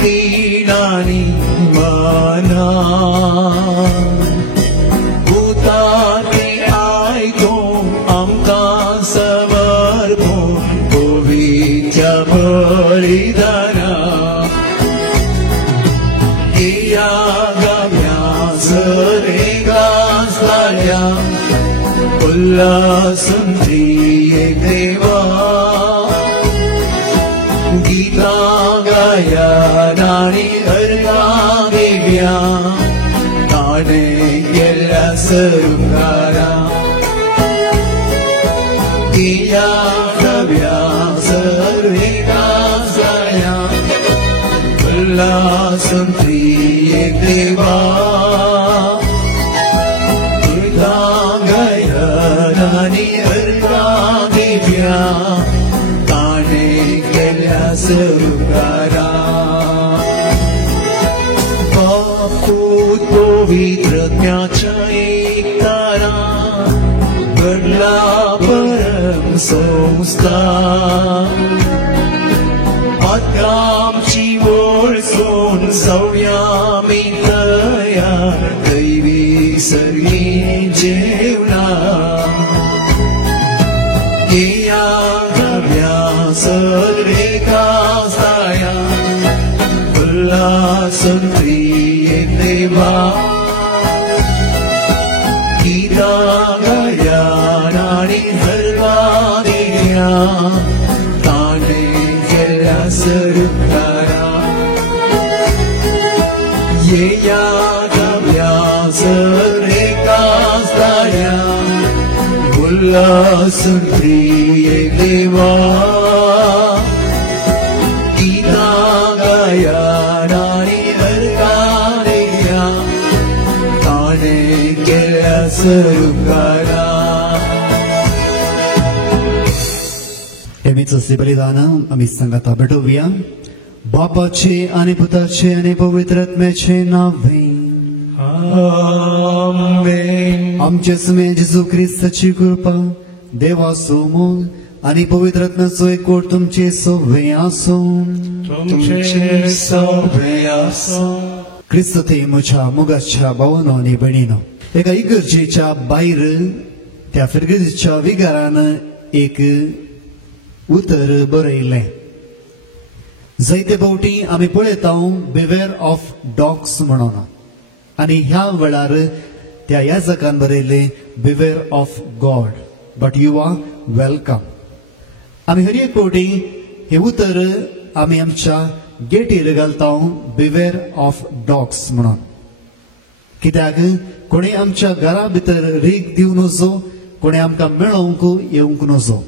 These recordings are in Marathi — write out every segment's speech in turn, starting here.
तीनानी मना उतारते आयको आमकां समर्पण पवित्र बलिदाना या गम्यास रेगासल्या उल्लासून त्रिएक देवा गीता गाया नानी अर्घा देव्या ताणे केल्या सरुकारा या गव्या सर्वेकासल्या उल्लासून त्रिएक देवा गीता गाया नानी अर्घा देव्या सरुकारा बापूत पवित्रत्वाच्या एकतारा घडला परम संस्कार आता आमची वळसून जाऊया आमी तयार दैवी सर्गी जेवणा या गव्या सर्वेकासल्या उल्लासून त्रिएक देवा गीता गाया नानी अर्घा देव्या ताणे केल्या सरुकारा या गव्या सर्वेकासल्या उल्लासून त्रिएक देवा गीता गाया नानी अर्घा देव्या ताणे केल्या सरुकारा हेमेचं बलिदान आम्ही संगता भेटूया बापाचे आणि पुताचे आणि पवित्र आत्म्याचे नावे आमेन. आमचे समे जेजू ख्रिस्ताची कृपा देवाचो मोग आणि पवित्र आत्म्याचो एकवट तुमचे सगळे आसूं तुमचे सगळे आसूं. ख्रिस्त ते म्हज्या मोगाच्या भावांनो आनी भयणींनो एका इगर्जेच्या भायर त्या फिरगेच्या विगारान एक उतर बरयलें जायते फावटी आमी पळयता बिवेर ऑफ डॉग्स म्हणून आनी ह्या वेळार त्या याजकान बरयले beware of God but you are welcome. आमी हर एक फावटी हे उतर आमी आमच्या गेटीर घालता बिवेर ऑफ डॉग्स म्हणून कित्याक कोणी आमच्या घरा भितर रीग दिवं नजो कोणी आमकां मेळोवंक येवंक नजो.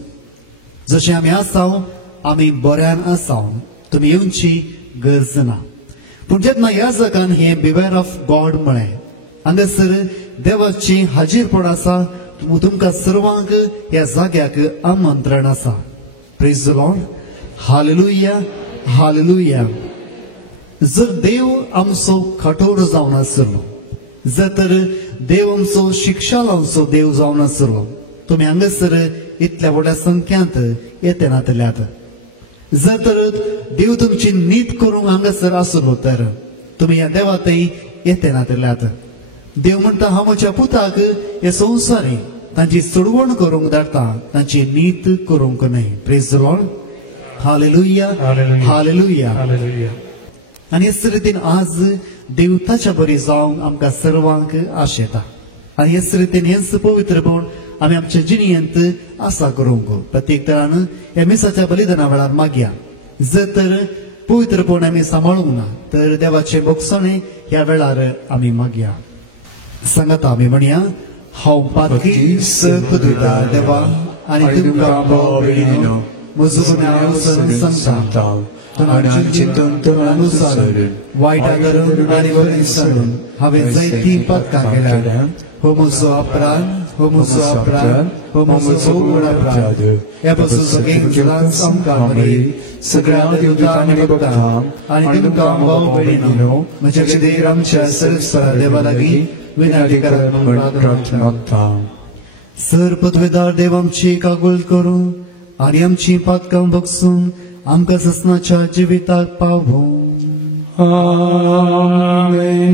जशें आमी आसा आमी बऱ्यान आसा तुमी येवची गरज ना. पूण जेन्ना याजकान हे बिवेर ऑफ गॉड म्हळें हांगासर देवाची हाजीरपण आसा तुमकां सर्वांक ह्या जाग्याक आमंत्रण आसा. Praise the Lord. Hallelujah hallelujah. जर देव आमचो कठोर जावन आसलो जर तर देव आमचो शिक्षा लावचो देव जावन आसलो तुमी हांगासर इतल्या व्हडल्या संख्यांत येते नातल्यात. जर तर देव तुमची नीत करूंक हांगासर आसलो तर तुमी ह्या देवातय येते नातल्यात. देव म्हणटा हांव म्हज्या पुताक हे संवसारी तांची चडवण करूंक धाडटा तांची नीत करूंक न्हय. Praise the Lord. Hallelujah hallelujah. आनी हेच रितीन आज देव ताच्या बरी जावंक आमकां सर्वांक आशेता आनी हेच रितीन हेच पवित्रपण आमी आमच्या जिणेंत आसा करूंक प्रत्येक तरान ह्या मिसाच्या बलिदाना वेळार मागया. जर तर पवित्रपण आमी सांबाळूंक ना तर देवाचे भोगसणे ह्या वेळार आमी मागया. सांगात आमी म्हणया हांव पातकी सपदुदा देवा आनी तुमकां भोवणीनो म्हजो नांव सांगता आनी चिंतून अनुसरून वायटा धरून आनी बरें सोडून हांवें जायतीं पातकां केल्यात. हो म्हजो अपराध हो म्हजो अपराध हो म्हजो व्हड अपराध. ह्या पासून सगळ्यांक आमकां बरी सगळ्या देवतां आनी भक्तांक आनी तुमकां भाव भयणीनो म्हज्या खातीर आमच्या सर्वेस्परा देवा लागीं विनंती करात म्हूण प्रार्थना करता. सर्पत्वेदार देव आमची कागूल करूं आनी आमची पातकां बगसून आमकां ससनाच्या जिविताक पावो. 아멘.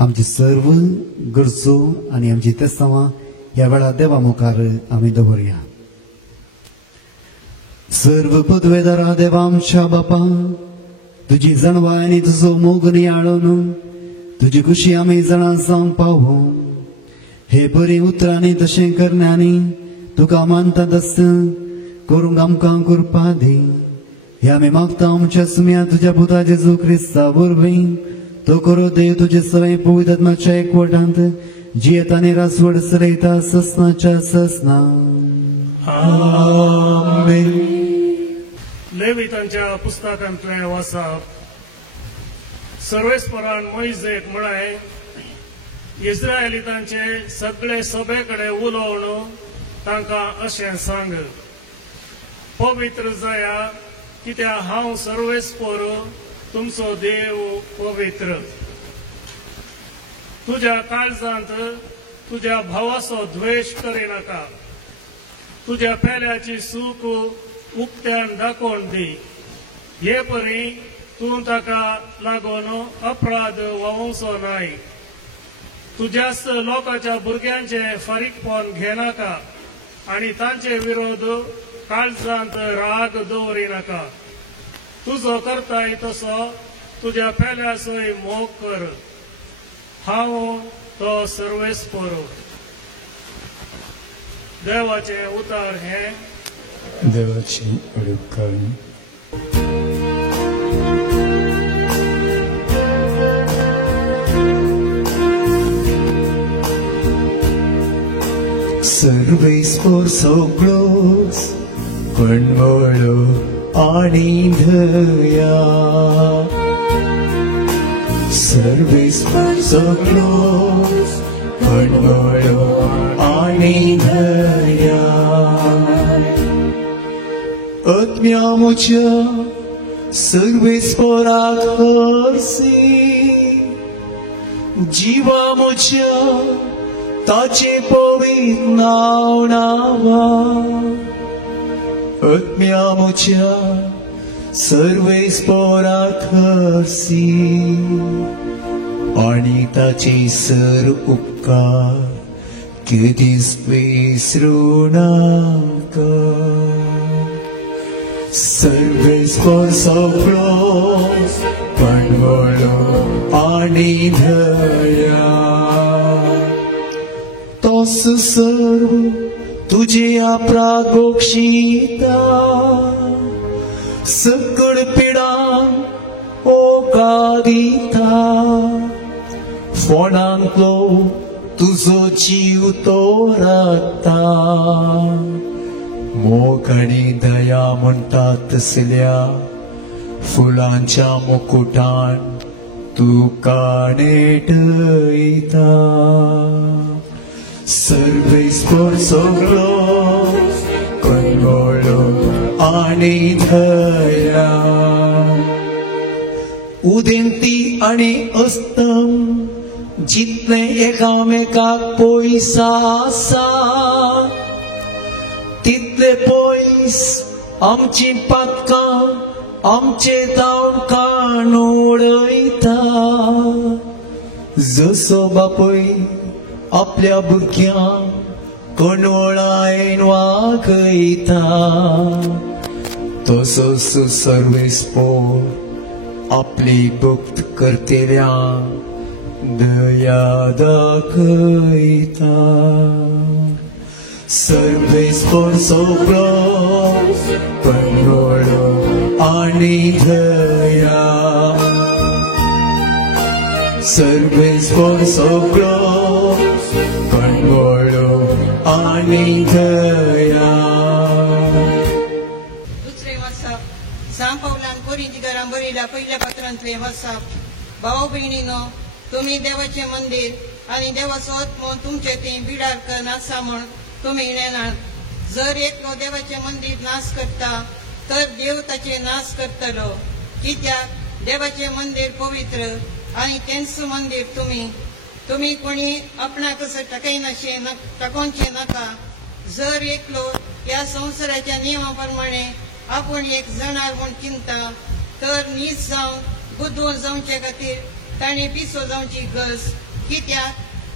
आमची सर्व गरजो आणि आमची तेस्तावां ह्या वेळार देवा मुखार आमी दवरया. सर्व पदवेदारा देवा आमच्या बापा, तुजी जणवाय आनी तुजो मोग नियाळून तुजी खुशी आमी जाणां जावंक पावो. हे बरी उतरांनी तशें करण्यानी तुका मानता तस करूंक आमकां कृपा दी. हे आमी मागता आमच्या सुम्या तुज्या पुता जेजू क्रिस्ता वरवीं. तो करो देव तुझे सवय पवित्र आत्म्याच्या एकवटांत जियेत आनी रासवड चलयता ससनाच्या ससना. आमेन. लेवितांच्या पुस्तकांतलें वाचप. सर्वेस्परान मोइजेक म्हळें, इस्रायलितांचे सगळे सभे कडेन उलोवन तांकां अशें सांग, पवित्र जाया, कित्याक हांव सर्वेस्पर तुमचो देव पवित्र. तुज्या काळजांत तुज्या भावाचो द्वेष करिनाका. तुज्या पेल्याची सूख उक्त्यान दाखोवन दी. हे परी तूं ताका लागून अपराध वावूंचो नाय. तुज्याच लोकांच्या भुरग्यांचे फारीकपण घेनाका आनी तांचे विरोध काळजांत राग दवरिनाका. तुजो करताय तसो तुज्या पेल्याचोय मोग कर. हांव तो सर्वेस्पर. देवाचे उतार हे. देवाची अडुकाळी. सर्वेस्पोर so close, पण वळो आणि धया. सर्वेस्पोर so close, पण वळो आणि धया. आत्म्या मुझ्या सर्वेस्पोराक हरसी, जीवा मुझ्या ताचे पवित्र नाव नावा. आत्म्या मुझ्या सर्वेस्पोराक हरसी, आणि ताचे सर उपकार केदीस विसरू नाका. सर्वेस्पोर so close, पण वळो आणि धया. तोस सर्व तुझे प्रागोक्षिता, सकळ पिडा ओकादिता. फोंडांतलो तुझो जीव तो राखता, मोग आणि दया म्हणतात तसल्या फुलांच्या मुकुटान तू कानेटयता. सर्वेस्पोर so close, पण वळो आणि धया. उदेंती आणि अस्तम जितले एकामेकाक पयसा आसा, तितले पयस आमची पातकां आमचे तावकां उडयता. जसो बापूय आपल्या भुरग्यांक कणवळायेन वागयता, तसोच सर्वेस्पोर आपली भक्त करतेल्यांक दया दाखयता. सर्वेस्पोर so close, पण वळो आणि धया. सर्वेस्पोर so close, पण वळो आणि धया. दुसरे वचप सांग पावलान कोरिंथीकारांक बरयल्या पहिल्या पत्रांतले वचप. भाव भयणीनो, तुम्ही देवाचे मंदिर आणि देवाचो आत्मो तुमचे ते बिडारकन आसा म्हण तुम्ही नेनात. जर एकलो देवाचे मंदिर नाश करता, तर देव ताचे नाश करतलो. कित्याक देवाचे मंदिर पवित्र आणि तेंच मंदिर तुम्ही कोणी आपणाक टाकोवचे नाका. जर एकलो या संवसाराच्या नियमाप्रमाणे आपण एक जणार म्हूण चिंता, तर नीच जावन बुद्दून जावचे खातीर ताणें पिसो जावची गरज. कित्याक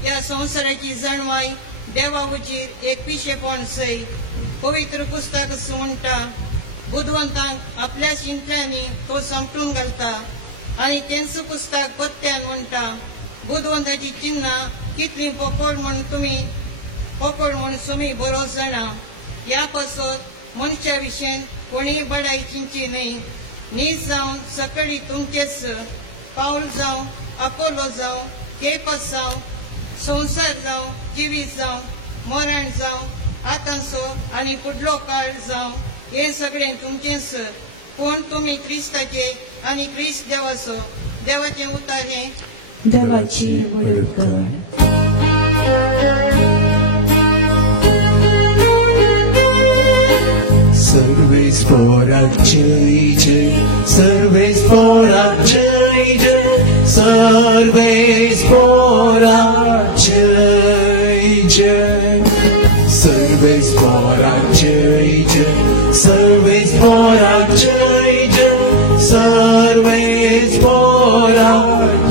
या संवसाराची जणवाय देवा उचीर एक पिशेपण सै. पवित्र पुस्तक म्हणटा, बुद्धवंतांक आपल्या चिंतल्यांनी तो समटून घालता. आणि तेंच पुस्तक पत्त्यान म्हणटा, बुद्धवंताची चिन्हां कितली पोकळ म्हूण तुमी बरो जाणा. ह्या पासत मनशा विशयी कोणीय बडाय चिंची न्हय. नीज जावन सकळी तुमचेच, पावल जावं, अपोलो जावं, केफस जावं, संसार जावं, जिवीत जावं, मरण जावं, आतांचो आनी फुडलो काळ जावं, हे सगळें तुमचेच. पूण तुमी क्रिस्ताचे आनी क्रिस्त देवाचो. देवाचें उतर हें देवाची वळखण. सर्वेस्पोराक जय जय, सर्वेस्पोराक जय जय, सर्वेस्पोराक जय जय. सर्वेस्पोराक जय जय, सर्वेस्पोराक जय जय, सर्वेस्पोराक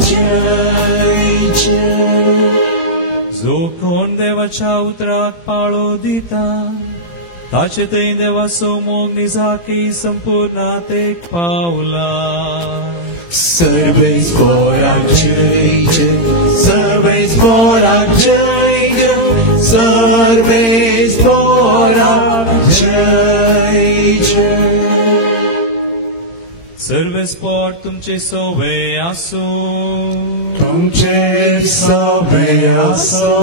जय जय. जो कोण देवाच्या उतराक पाळो दिता, ताचे थंय देवाचो मोग निजाकी संपूर्णातेक पावला. सर्वेस्पोराक जय जय, सर्वेस्पोराक जय जय, सर्वेस्पोराक जय जय. सर्वेस्पोर तुमचे सोवे आसूं, तुमचे सभे आसो,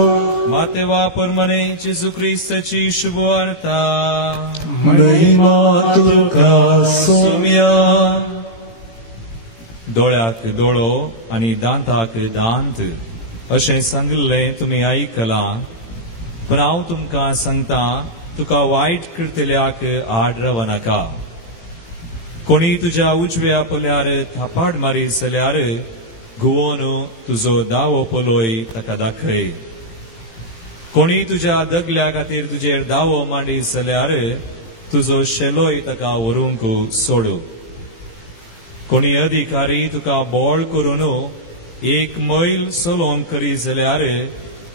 Matewa परमने Jesu Christaची शुभवार्ता महिमा तुका सोम्या डोळ्याक डोळो आणि दांताक दांत अशें सांगले तुम्ही आयकला पण हांव तुमकां सांगता तुका वायट कृत्यल्याक आड राव नाका कोणी तुज्या उजव्या पोल्यार थापाड मारी जाल्यार घुंवोन तुजो दावो पोलोय ताका दाखय कोणी तुज्या दगल्या खातीर तुजेर दावो मांडी जाल्यार तुजो शेलोय ताका व्हरूंक सोड कोणी अधिकारी तुका बोळ करून एक मैल सोलोंक करी जाल्यार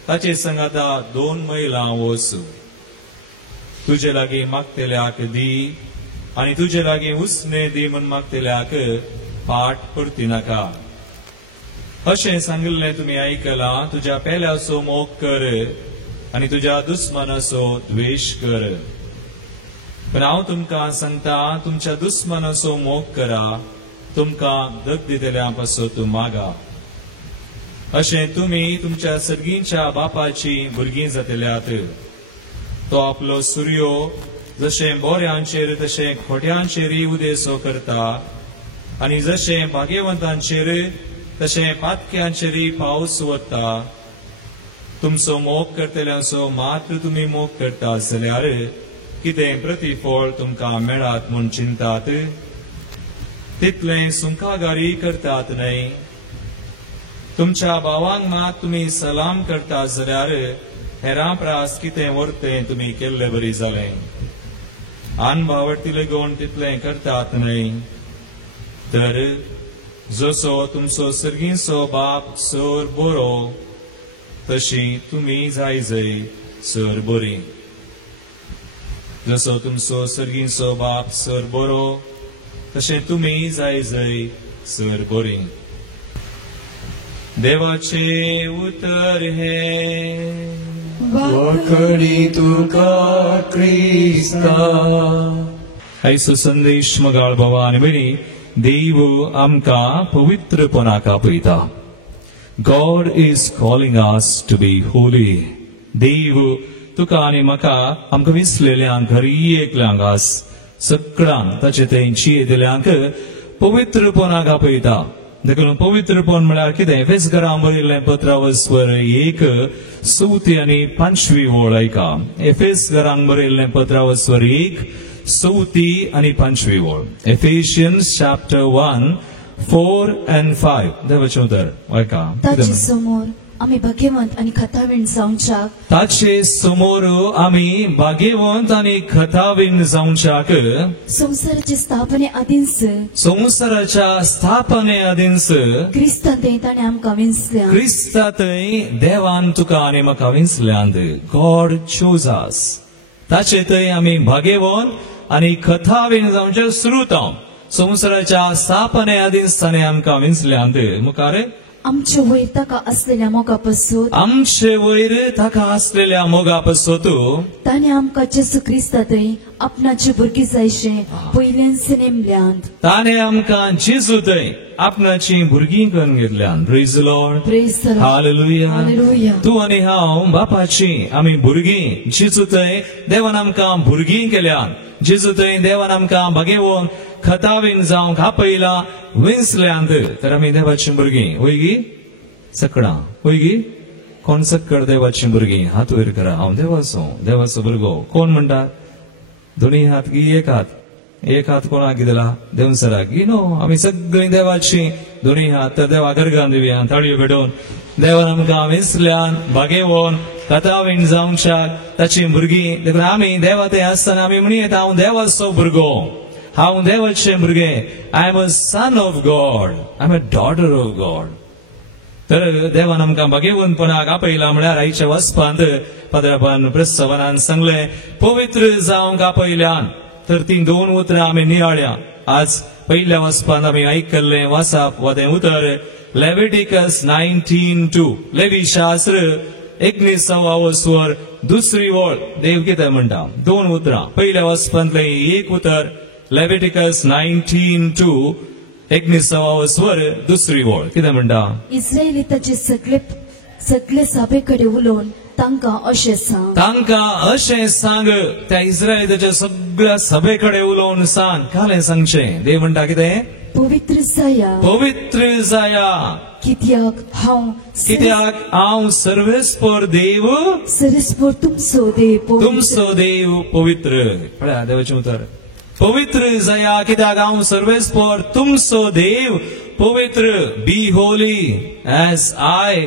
ताचे संगाता 2 मैलां वच तुजे लागीं मागतेल्याक दी आनी तुजे लागीं उसने दी म्हूण मागतेल्याक फाट परती नाका अशें सांगिल्लें तुमी आयकलां तुज्या पेल्याचो मोग कर आनी तुज्या दुस्मनाचो द्वेश कर पण हांव तुमकां सांगता तुमच्या दुस्मनाचो मोग करा तुमकां दग दितल्या पासत मागा अशें तुमी तुमच्या सर्गींच्या बापाची भुरगीं जातल्यात तो आपलो सूर्यो जशें बोऱ्यांचेर तशें खोट्यांचेरय उदेसो करता आनी जशें भाग्यवंतांचेर तशें पातक्यांचेरय पावस वता तुमचो मोग करतल्यांचो मात्र तुमी मोग करता जाल्यार कितें प्रतिफळ तुमकां मेळात म्हूण चिंतात तितलें सुंकागारी करतात न्हय तुमच्या भावांक मात तुमी सलाम करता जाल्यार हेरां प्रास कितें वर्तें तुमी केल्लें बरी जालें आन भावर्थी लेगून तितलें करतात न्हय तर जसो तुमचो सर्गीचो बाप सर बरो तशी तुमी जाय सर बरी जसो तुमचो सर्गीचो बाप सर बरो तशें तुमी जाय सर बरी देवाचे उतर हे वखडी तुका क्रिस्ता आयचो संदेश मगाळ भावा आनी भयणी देव आमकां पवित्रपणाक आपयता God is calling us to be holy. देव तुका आनी म्हाका आमकां विसलेल्यांक घरी एकल्यांक आस सगळ्यांक ताचे तेंची दिल्यांक पवित्रपणाक आपयता देखून पवित्रपण म्हळ्यार कितें एफेसकारांक बरयल्लें पत्रावस्वर 1:4 आनी 5 ओळ आयका एफेसकारांक बरयल्लें पत्रावस्वर 1:4 आनी 5 ओळ Ephesians chapter 1:4 and 5 देवाचें उतर आयका ताचे समोर आम्ही भाग्यवंत आणि खतावीण जावच्याक ताचे समोर आमी भाग्यवंत आनी खतावीण जावच्याक संसाराचे स्थापने आदींच संसाराच्या स्थापने आदींच क्रिस्तांतय ताणे आमकां विंसल्या क्रिस्तांतय देवान तुका आनी म्हाका विंसल्यांत गॉड चोज अस ताचे थंय आमी भाग्यवंत आनी खतावीण जावचे सुरूत संसाराच्या स्थापने आदींच ताणें आमकां विंसल्यांत मुखार आमचे वयर ताका असलेल्या मोगा पासून आमचे वयर ताका असलेल्या मोगा पासून ताणे आमकां जेसू क्रिस्तांतय आपणाचे भुरगीं जायशे पयलेंच नेमल्यांत ताणे आमकां जेजू थंय आपणाची भुरगीं करून घेतल्यान praise the Lord praise the Lord hallelujah hallelujah तूं आनी हांव बापाची आमी भुरगीं जेजू थंय देवान आमकां भुरगीं केल्यान जेजू थंय देवान आमकां भाग्यवंत खतावीण जावंक आपयला विंसल्यांत तर आमी देवाची भुरगीं वयगी सकळां वयगी कोण सक्कळ देवाची भुरगीं हात वयर करा हांव देवाचो भुरगो कोण म्हणटा दोनी हात की एक हात कोणाक दिला देवन सराक नो आमी सगळीं देवाची दोनी हात तर देवा गर्गान दिवया ताळयो भेटोवन देवान आमकां विंसल्यान भाग्यवंत खतावीण जावच्याक ताची भुरगीं देखून आमी देवा थंय आसतना आमी म्हणी येता हांव देवाचो भुरगो हांव देवाचें भुरगें I am a son of God I am a daughter of God तर देवान आमकां भाग्यवंतपणाक आपयला म्हळ्यार आयच्या वचपांत पदरापान प्रस्तवनान सांगलें पवित्र जावंक आपयल्यान तर ती 2 उतरां आमी नियाळ्या आज पयल्या वचपांत आमी आयकल्लें वाचप वा तें उतर लेविटिकस 19:2 लेवी शास्त्र 19 दुसरी ओळ देव कितें म्हणटा 2 उतरां पयल्या वचपांतलें एक उतर लेविटिकस 19:2 19 दुसरी ओळ कितें म्हणटा इस्रायेली ताचे सगळे सभेकडे उलोवन तांकां अशें सांग तांकां अशें सांग त्या इस्रायलाच्या सगळ्या सभेकडे उलोवन सांग कालें सांगचें देव म्हणटा कितें पवित्र जाया पवित्र जाया कित्याक कित्याक हांव सर्वेस्पर देव सरस्पर तुमचो देव तुमचो देव पवित्र पळया देवाचें उतर पवित्र जाया कित्याक हांव सर्वेस्पर तुमचो देव पवित्र be holy as I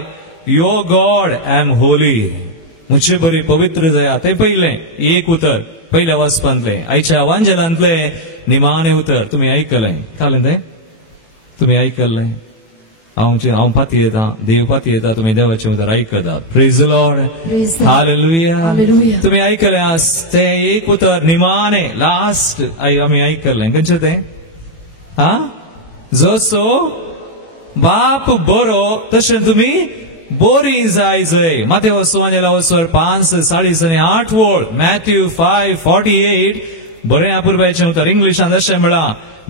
your God am holy मुझे बरी पवित्र जाया ते पयलें एक उतर पयल्या वचपांतलें आयच्या वांजलांतलें निमाणें उतर तुमी आयकलें कालें तें तुमी आयकल्लें हांव पाती येता देव पाती येता तुमी देवाचें उतर आयकतात praise the Lord Praise the- hallelujah Hallelujah. तुमी आयकलें तें एक उतर निमाणें लास्ट आमी आयकल्लें खंयचें तें हा जसो बाप बरो तशें तुमी बोरी जाय माथेवस सुवांजेला 5:8 वोल्ट मॅथ्यू 5:48 बरें आपुरबायचें उतर इंग्लिशान अशें म्हणला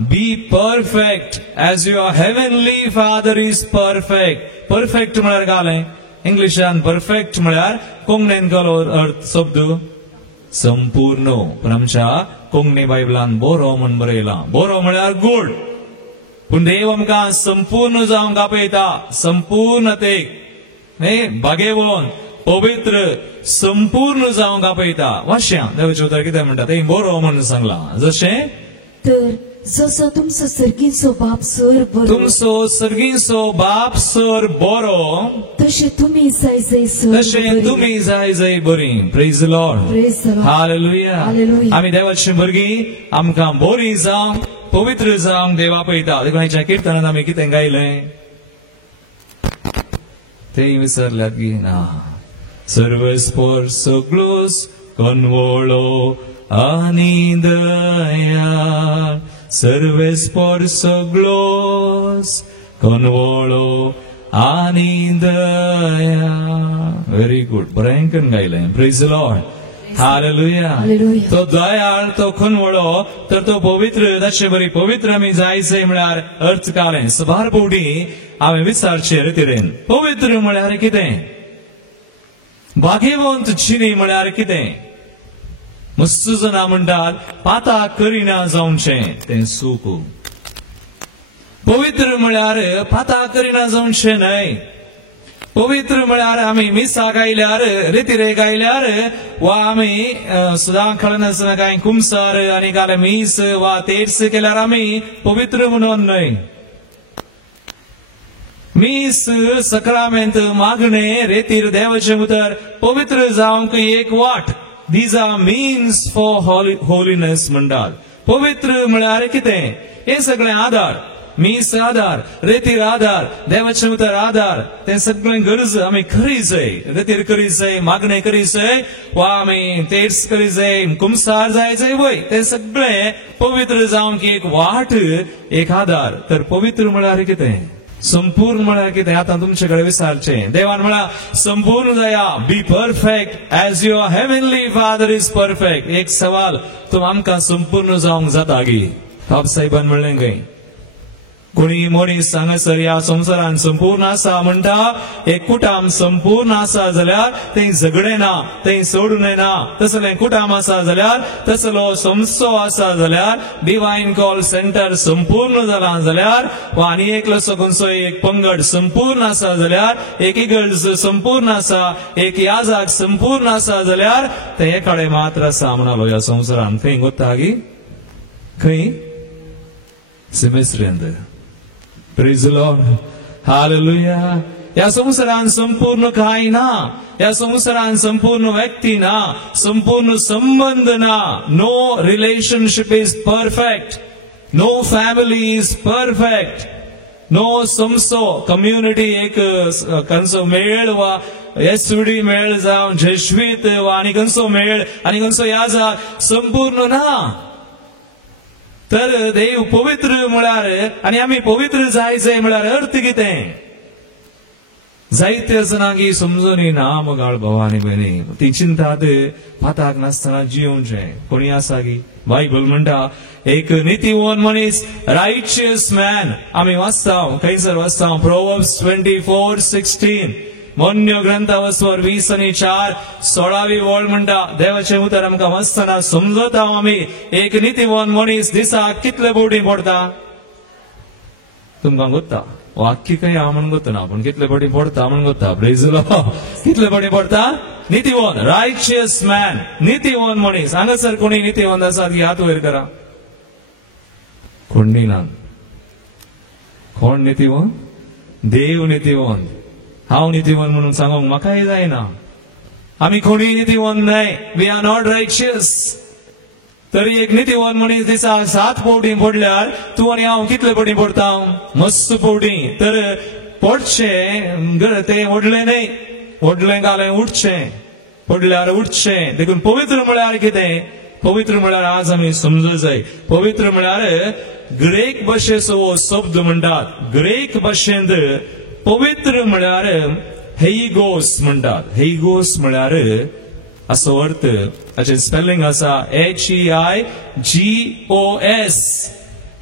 be perfect as your heavenly father is perfect perfect म्हळ्यार घालें इंग्लिशान परफेक्ट म्हळ्यार कोंकणीन घालो अर्थ शब्द संपूर्ण पण आमच्या कोंकणी बायबलान बरो म्हण बरयला बरो म्हळ्यार गुड पूण देव आमकां संपूर्ण जावंक आपयता संपूर्णतेक बागेवोन पवित्र संपूर्ण जावंक आपयता वाश्या देवाचें उतर कितें म्हणटा तें बरो म्हणून सांगला जशें तर जसो तुमचो सर्गीचो बाप सर बरो तुमचो सर्गीचो बाप सर बरो तशें तुमी जाय सर तशें तुमी जाय बरी praise the Lord Praise the Lord. Hallelujah Hallelujah. आमी देवाची भुरगीं आमकां बरी जावंक पवित्र जावंक देव आपयता देखून कीर्तनांत आमी कितें गायलें तें विसरल्यात गी ना सर्वेस्पर सगळोस कनवळो आनी दया सर्वेस्पर सगळोस कनवळो आनी दया व्हेरी गुड बरें करून गायलें praise the Lord hallelujah Hallelujah. तो दयाळ तो कनवळो तर तो पवित्र तशें बरी पवित्र आमी जायचे म्हळ्यार अर्थ कालें सबार पोवटी हांवें विचारचें रितीरेन पवित्र म्हळ्यार कितें भाग्यवंत चिनी म्हळ्यार कितें मस्त जाणां म्हणटात पाता करिना जावचें तें सूख पवित्र म्हळ्यार पाता करिना जावचें न्हय पवित्र म्हळ्यार आमी मिसा गायल्यार रितीरे गायल्यार वा आमी सदां खळनासतना कांय कुमसार आनी काले मीस वा तेर्स केल्यार आमी पवित्र म्हणून न्हय मीस सक्रामेंत मागणे रेतीर देवाचें उतर पवित्र जावंक एक वाट these are means for holiness म्हणटात पवित्र म्हळ्यार कितें हे सगळें आधार मीस आधार रेतीर आधार देवाचें उतर आधार तें सगळें गरज आमी करी जाय रेतीर करी जाय मागणें करी जाय वा आमी तेर्स करी जाय कुमसार जाय वय तें सगळें पवित्र जावंक एक वाट एक आधार तर पवित्र म्हळ्यार कितें संपूर्ण म्हळ्यार कितें आतां तुमचे कडेन विचारचें देवान म्हळ्यार संपूर्ण जाया be perfect as your heavenly father is perfect एक सवाल तूं आमकां संपूर्ण जावंक जाता गी बाब साहेबान म्हणलें खंय कोणी मनीस हांगासर ह्या संवसारान संपूर्ण आसा म्हणटा एक कुटाम संपूर्ण आसा जाल्यार तें झगडें ना तें सोडून ना तसलें कुटाम आसा जाल्यार तसलो संस्थो आसा जाल्यार डिवायन कॉल सेंटर संपूर्ण जाला जाल्यार वा आनी एकलोसो खंयचो एक पंगड संपूर्ण आसा जाल्यार एक इगर्ज संपूर्ण आसा एक याजाक संपूर्ण आसा जाल्यार तें एकाडे मात्र आसा म्हणालो ह्या संवसारान खंय गोत्ता गी खंय सिमेस्ट्रियंत Praise the Lord. Hallelujah. या संवसारान संपूर्ण कांय ना या संवसारान संपूर्ण व्यक्ती ना संपूर्ण संबंध ना no relationship is perfect no family is perfect no समसो कम्युनिटी एक खंयचो मेळ वा एसडी मेळ जावं जेश्वीत वा आनी खंयचो मेळ आनी खंयचो याजा संपूर्ण ना तर देव पवित्र म्हळ्यार आनी आमी पवित्र जाय म्हळ्यार अर्थ कितें जायत्या जणांकी समजून येना मोगाळ भवानी बहिणी ती चिंतात पाताक नासतना जियोवचें कोणी आसा गी बायबल म्हणटा एक नितीवन मनीस रायचियस मॅन आमी वाचता खंयसर वाचता प्रोवर्ब्स 24:16 मोन्य ग्रंथावस्वर 20:4 16वी वळ म्हणटा देवाचे उतर आमकां मस्तना समजता आमी एक नितीवन मनीस दिसाक कितले बोटी पडटा तुमकां गोत्ता वाक्य काही हा म्हणून गोत्ता ना पण कितले बडी पडता म्हणून गोत्ता प्रेज द लॉर्ड कितले बडी पडता नितीवन रायचियस मॅन नितीवन मनीस हांगासर कोणी नितीवन आसात की हात वयर करा कोण ना कोण नितीवन देव नितीवन हांव नितीवन म्हणून सांगूंक म्हाकाय जायना आमी कोणी नितीवन न्हय वी आर नॉट रायचियस तरी एक नितीवन मनीस दिसाक 7 पवटी पडल्यार तूं आनी हांव कितले पवटी पडता मस्त पवटी तर पडचे ते ओडले न्हय ओडले घालें उठचें पडल्यार उठचें देखून पवित्र म्हळ्यार कितें पवित्र म्हळ्यार आज आमी समजूंक जाय पवित्र म्हळ्यार ग्रेक भाशेचो शब्द म्हणटात ग्रेक भाशेंत पवित्र म्हळ्यार हेइगोस म्हणटात हेइगोस म्हळ्यार असो अर्थ ताचे स्पेलिंग आसा HEIGOS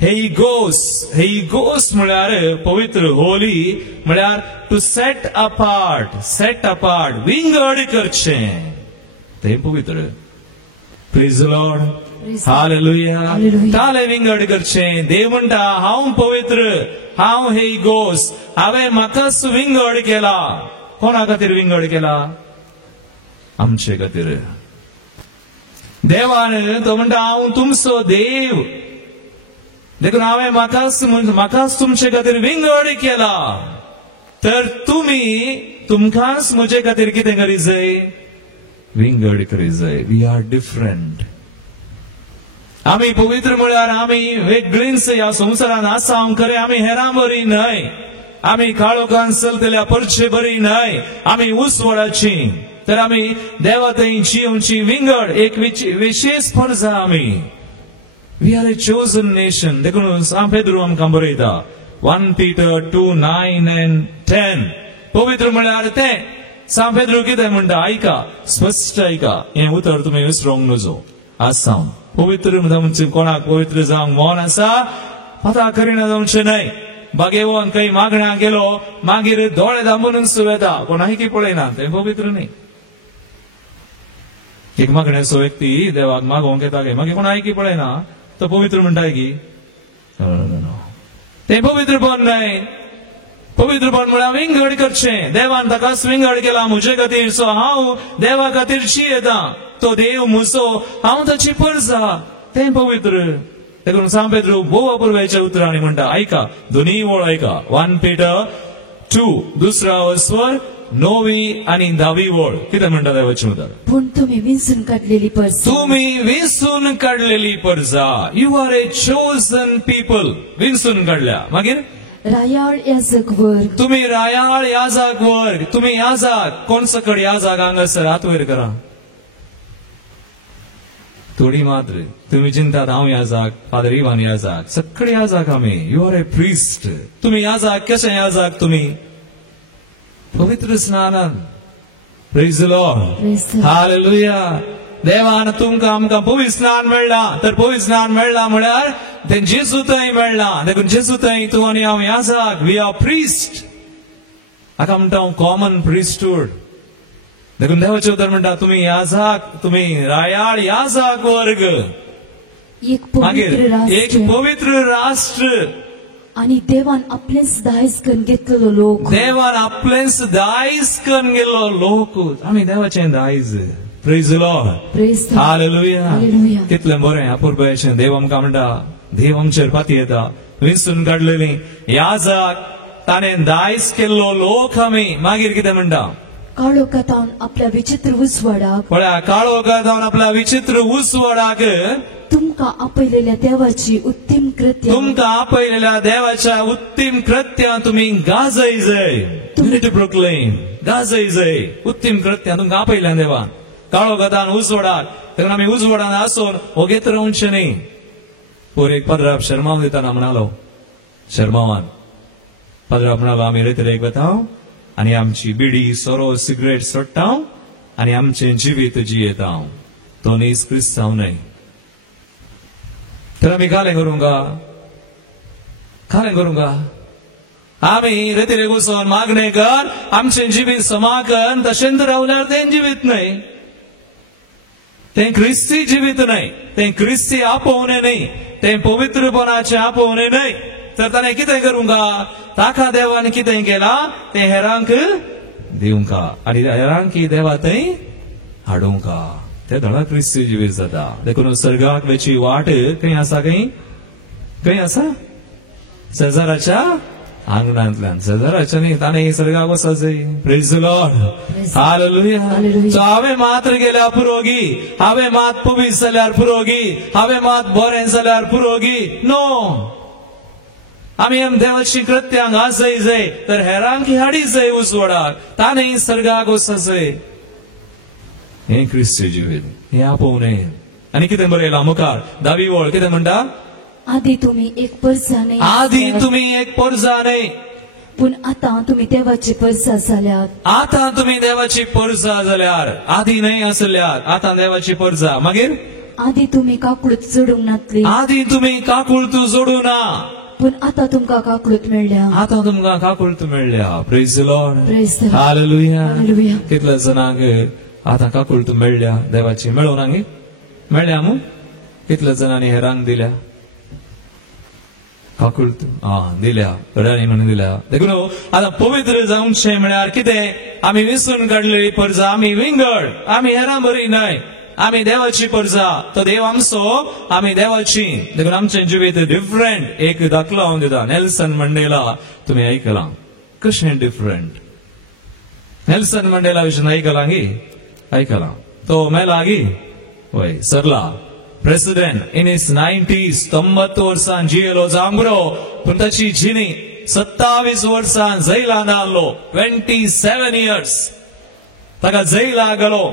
हेइगोस हेइगोस म्हळ्यार पवित्र होली म्हळ्यार टू सेट अपार्ट विंगड करचें ते पवित्र प्रेज द लॉर्ड हालेलुया ताले विंगड करचें देव म्हणटा हांव पवित्र हांव हेइगोस हांवें म्हाकाच विंगड केला कोणा खातीर विंगड केला आमचे खातीर देवान तो म्हणटा हांव तुमचो देव देखून हांवें म्हाकाच तुमचे खातीर विंगड केला तर तुमकांच म्हजे खातीर कितें करी जाय विंगड करी जाय वी आर डिफरंट आमी पवित्र म्हळ्यार आमी वेगळींच ह्या संवसारान आसा खरें आमी हेरां बरी न्हय आमी काळोखान चलतल्या परचे बरी न्हय आमी उसवडाची तर आमी देवा थंय जिवची विंगड एक विशेष फर्ज आमी we are a chosen nation देखून सांत पेद्रू आमकां बरयता 1 Peter 2:9 and 10 पवित्र म्हळ्यार तें सांत पेद्रू कितें म्हणटा आयका स्पश्ट आयका हें उतर तुमी विसरूंक नजो आज सांग पवित्र म्हणजे कोणाक पवित्र जावंक मोन आसा पता करिना जावचें न्हय बागेवन खंय मागण्याक गेलो मागीर दोळे धांबून सुवेता कोण आयकी पळयना तें पवित्र न्ही एक मागण्याचो व्यक्ती देवाक मागोवंक येताले मागीर कोण आयकी पळयना तो पवित्र म्हणटाय की ते पवित्रपण न्हय पवित्रपण म्हळ्यार विंगड करचें देवान ताकाच विंगड केला म्हजे खातीर सो हांव देवा खातीरची येता तो देव म्हजो हांव ताची परजा तें पवित्र देखून सांत पेद्रू बोवा पुरव्याच्या उतरांनी म्हणटा आयका दोनी वळ आयका 1 Peter 2 दुसरा स्वर 9वी आणि 10वी वळ कितें म्हणटा देवाचें उतर पूण तुम्ही विंचून काडलेली परजा तुम्ही विंचून काडलेली परजा you are a chosen people विंचून काडल्या मागीर रायाळ याजक वर्ग तुम्ही रायाळ याजक वर्ग तुम्ही याजक कोण सकड याजक हांगासर हात वयर करा थोडी मात्र तुम्ही चिंतात हांव याजक फादर इवान याजक सकड याजक आमी यू आर ए प्रिस्ट तुम्ही याजक कशें याजक तुम्ही पवित्र स्नानान प्रेज द लॉर्ड हालेलुया देवान तुमकां आमकां पवित्र स्नान मेळ्ळा तर पवित्र स्नान मेळ्ळा म्हळ्यार ते जेजू थंय मेळ्ळा देखून जेजू थंय तूं आनी हांव याजक वी आर प्रिस्ट हाका म्हणटा हांव कॉमन प्रिस्टहूड देखून देवाचें उतर म्हणटा तुम्ही याजक तुम्ही रायाळ याजक वर्ग मागीर एक पवित्र राष्ट्र आणि देवान आपलेच दायज करून घेतलेलो लोक देवान आपलेच दायज करून गेल्लो लोक आमी देवाचें दायज प्रेज द लॉर्ड हालेलुया कितलें बरें अपुरबायेचें देव आमकां म्हणटा देव आमचेर पाती येता विंचून काडलेली याजक ताणें दायज केल्लो लोक आमी मागीर कितें म्हणटा काळोखांत आपल्या विचित्र उसवाडाक पळया काळोखांत आपल्या विचित्र उसवाडाक तुमकां आपयलेल्या देवाची उत्तम कृत्य तुमकां आपयलेल्या देवाच्या उत्तम कृत्यां तुमी गाजय जाय टू प्रोक्लेम गाजय जाय उत्तम कृत्यां तुमकां आपयल्या देवान काळोखांत उसवाडाक देखून आमी उजवाडान आसून ओगेत रावचें न्ही पोर एक पदराप शर्माव दिताना म्हणालो शर्मावान पदराप म्हणालो आमी रेतरेक वता आनी आमची बिडी सोरो सिगरेट सोडटा आनी आमचें जिवीत जियेता तो नीस क्रिस्तांव न्हय तर आमी कालें करूंक आम्ही रेतीले घुसोन मागणे कर आमचे जिवीत समाकन तशेंच रावल्यार तें जिवीत न्हय, तें ख्रिस्ती जिवीत न्हय, तें ख्रिस्ती आपोवणे न्हय, तें पवित्रपणाचे आपोवणे न्हय. तर ताणें कितें करूंका, ताका देवान कितें केला तें हेरांक दिवंका आनी हेरांक देवा थंय हाडूंका. ते धडा ख्रिस्ती जिवीत जाता. देखून सर्गाक वेची वाट खंय आसा, खंय आसा शेजाराच्या आंगणांतल्यान. शेजाराच्या न्ही, ताणें सर्गाक वचचें. Praise the Lord, hallelujah. So हांवें मात गेल्यार पुरोगी, हांवें मात पवित्र जाल्यार पुरोगी, हांवें मात बरें जाल्यार पुरोगी, नो. आमी देवाची कृत्यांक आसय जाय तर हेरांक हाडी जाय उसवडाक. ताणें सर्गाक वचचें. हें ख्रिस्ती जिवीत, हें आपोवणें. आनी कितें बरयलां मुखार 10वी ओळ कितें म्हणटा, आधी तुम्ही एक परसा नाही, आधी तुम्ही एक परजा न्हय, पूण आता तुम्ही देवाची परसा जाल्यात. आता तुम्ही देवाची परजा जाल्यार, आधी न्हय आसल्यार आता देवाची परजा. मागीर आधी तुम्ही काकुळत जोडूंक नातली, आधी तुम्ही काकुळतू जोडू ना, पूण आता तुमका काकुळत मेळ्ळ्या. आता तुमकां काकुळतू मेळ्ळ्या. Praise the Lord, Praise the Lord. Hallelujah. Hallelujah. कितल्या जाणांक आता काकुळतू मेळ्ळ्या देवाची, मेळोना गे मेळ्ळ्या मू. कितल्या जाणांनी हेरांक दिल्या काकुळतू, दिल्या गड्यांनी म्हणून दिल्या. देखून आता पवित्र जावंचे म्हळ्यार कितें, आमी विसरून काडलेली परजा आमी विंगड, आमी हेरां बरी न्हय, आमी देवाची परजा. तो देव आमचो, आमी देवाची. देखून आमचें जिवीत डिफरंट. एक दाखलो हांव दिता. नेल्सन मंडेला तुमी आयकलां, कशें डिफरंट. नेल्सन मंडेला विशीं आयकलां गी, आयकलां. तो मेला गी, वय सरला. प्रेसिडेंट इन इज 90s, 90 वर्सां जियेलो जांबरो, पूण ताची जिणी 27 वर्सां जैलांत आसलो. 27 years ताका जैलाक गेलो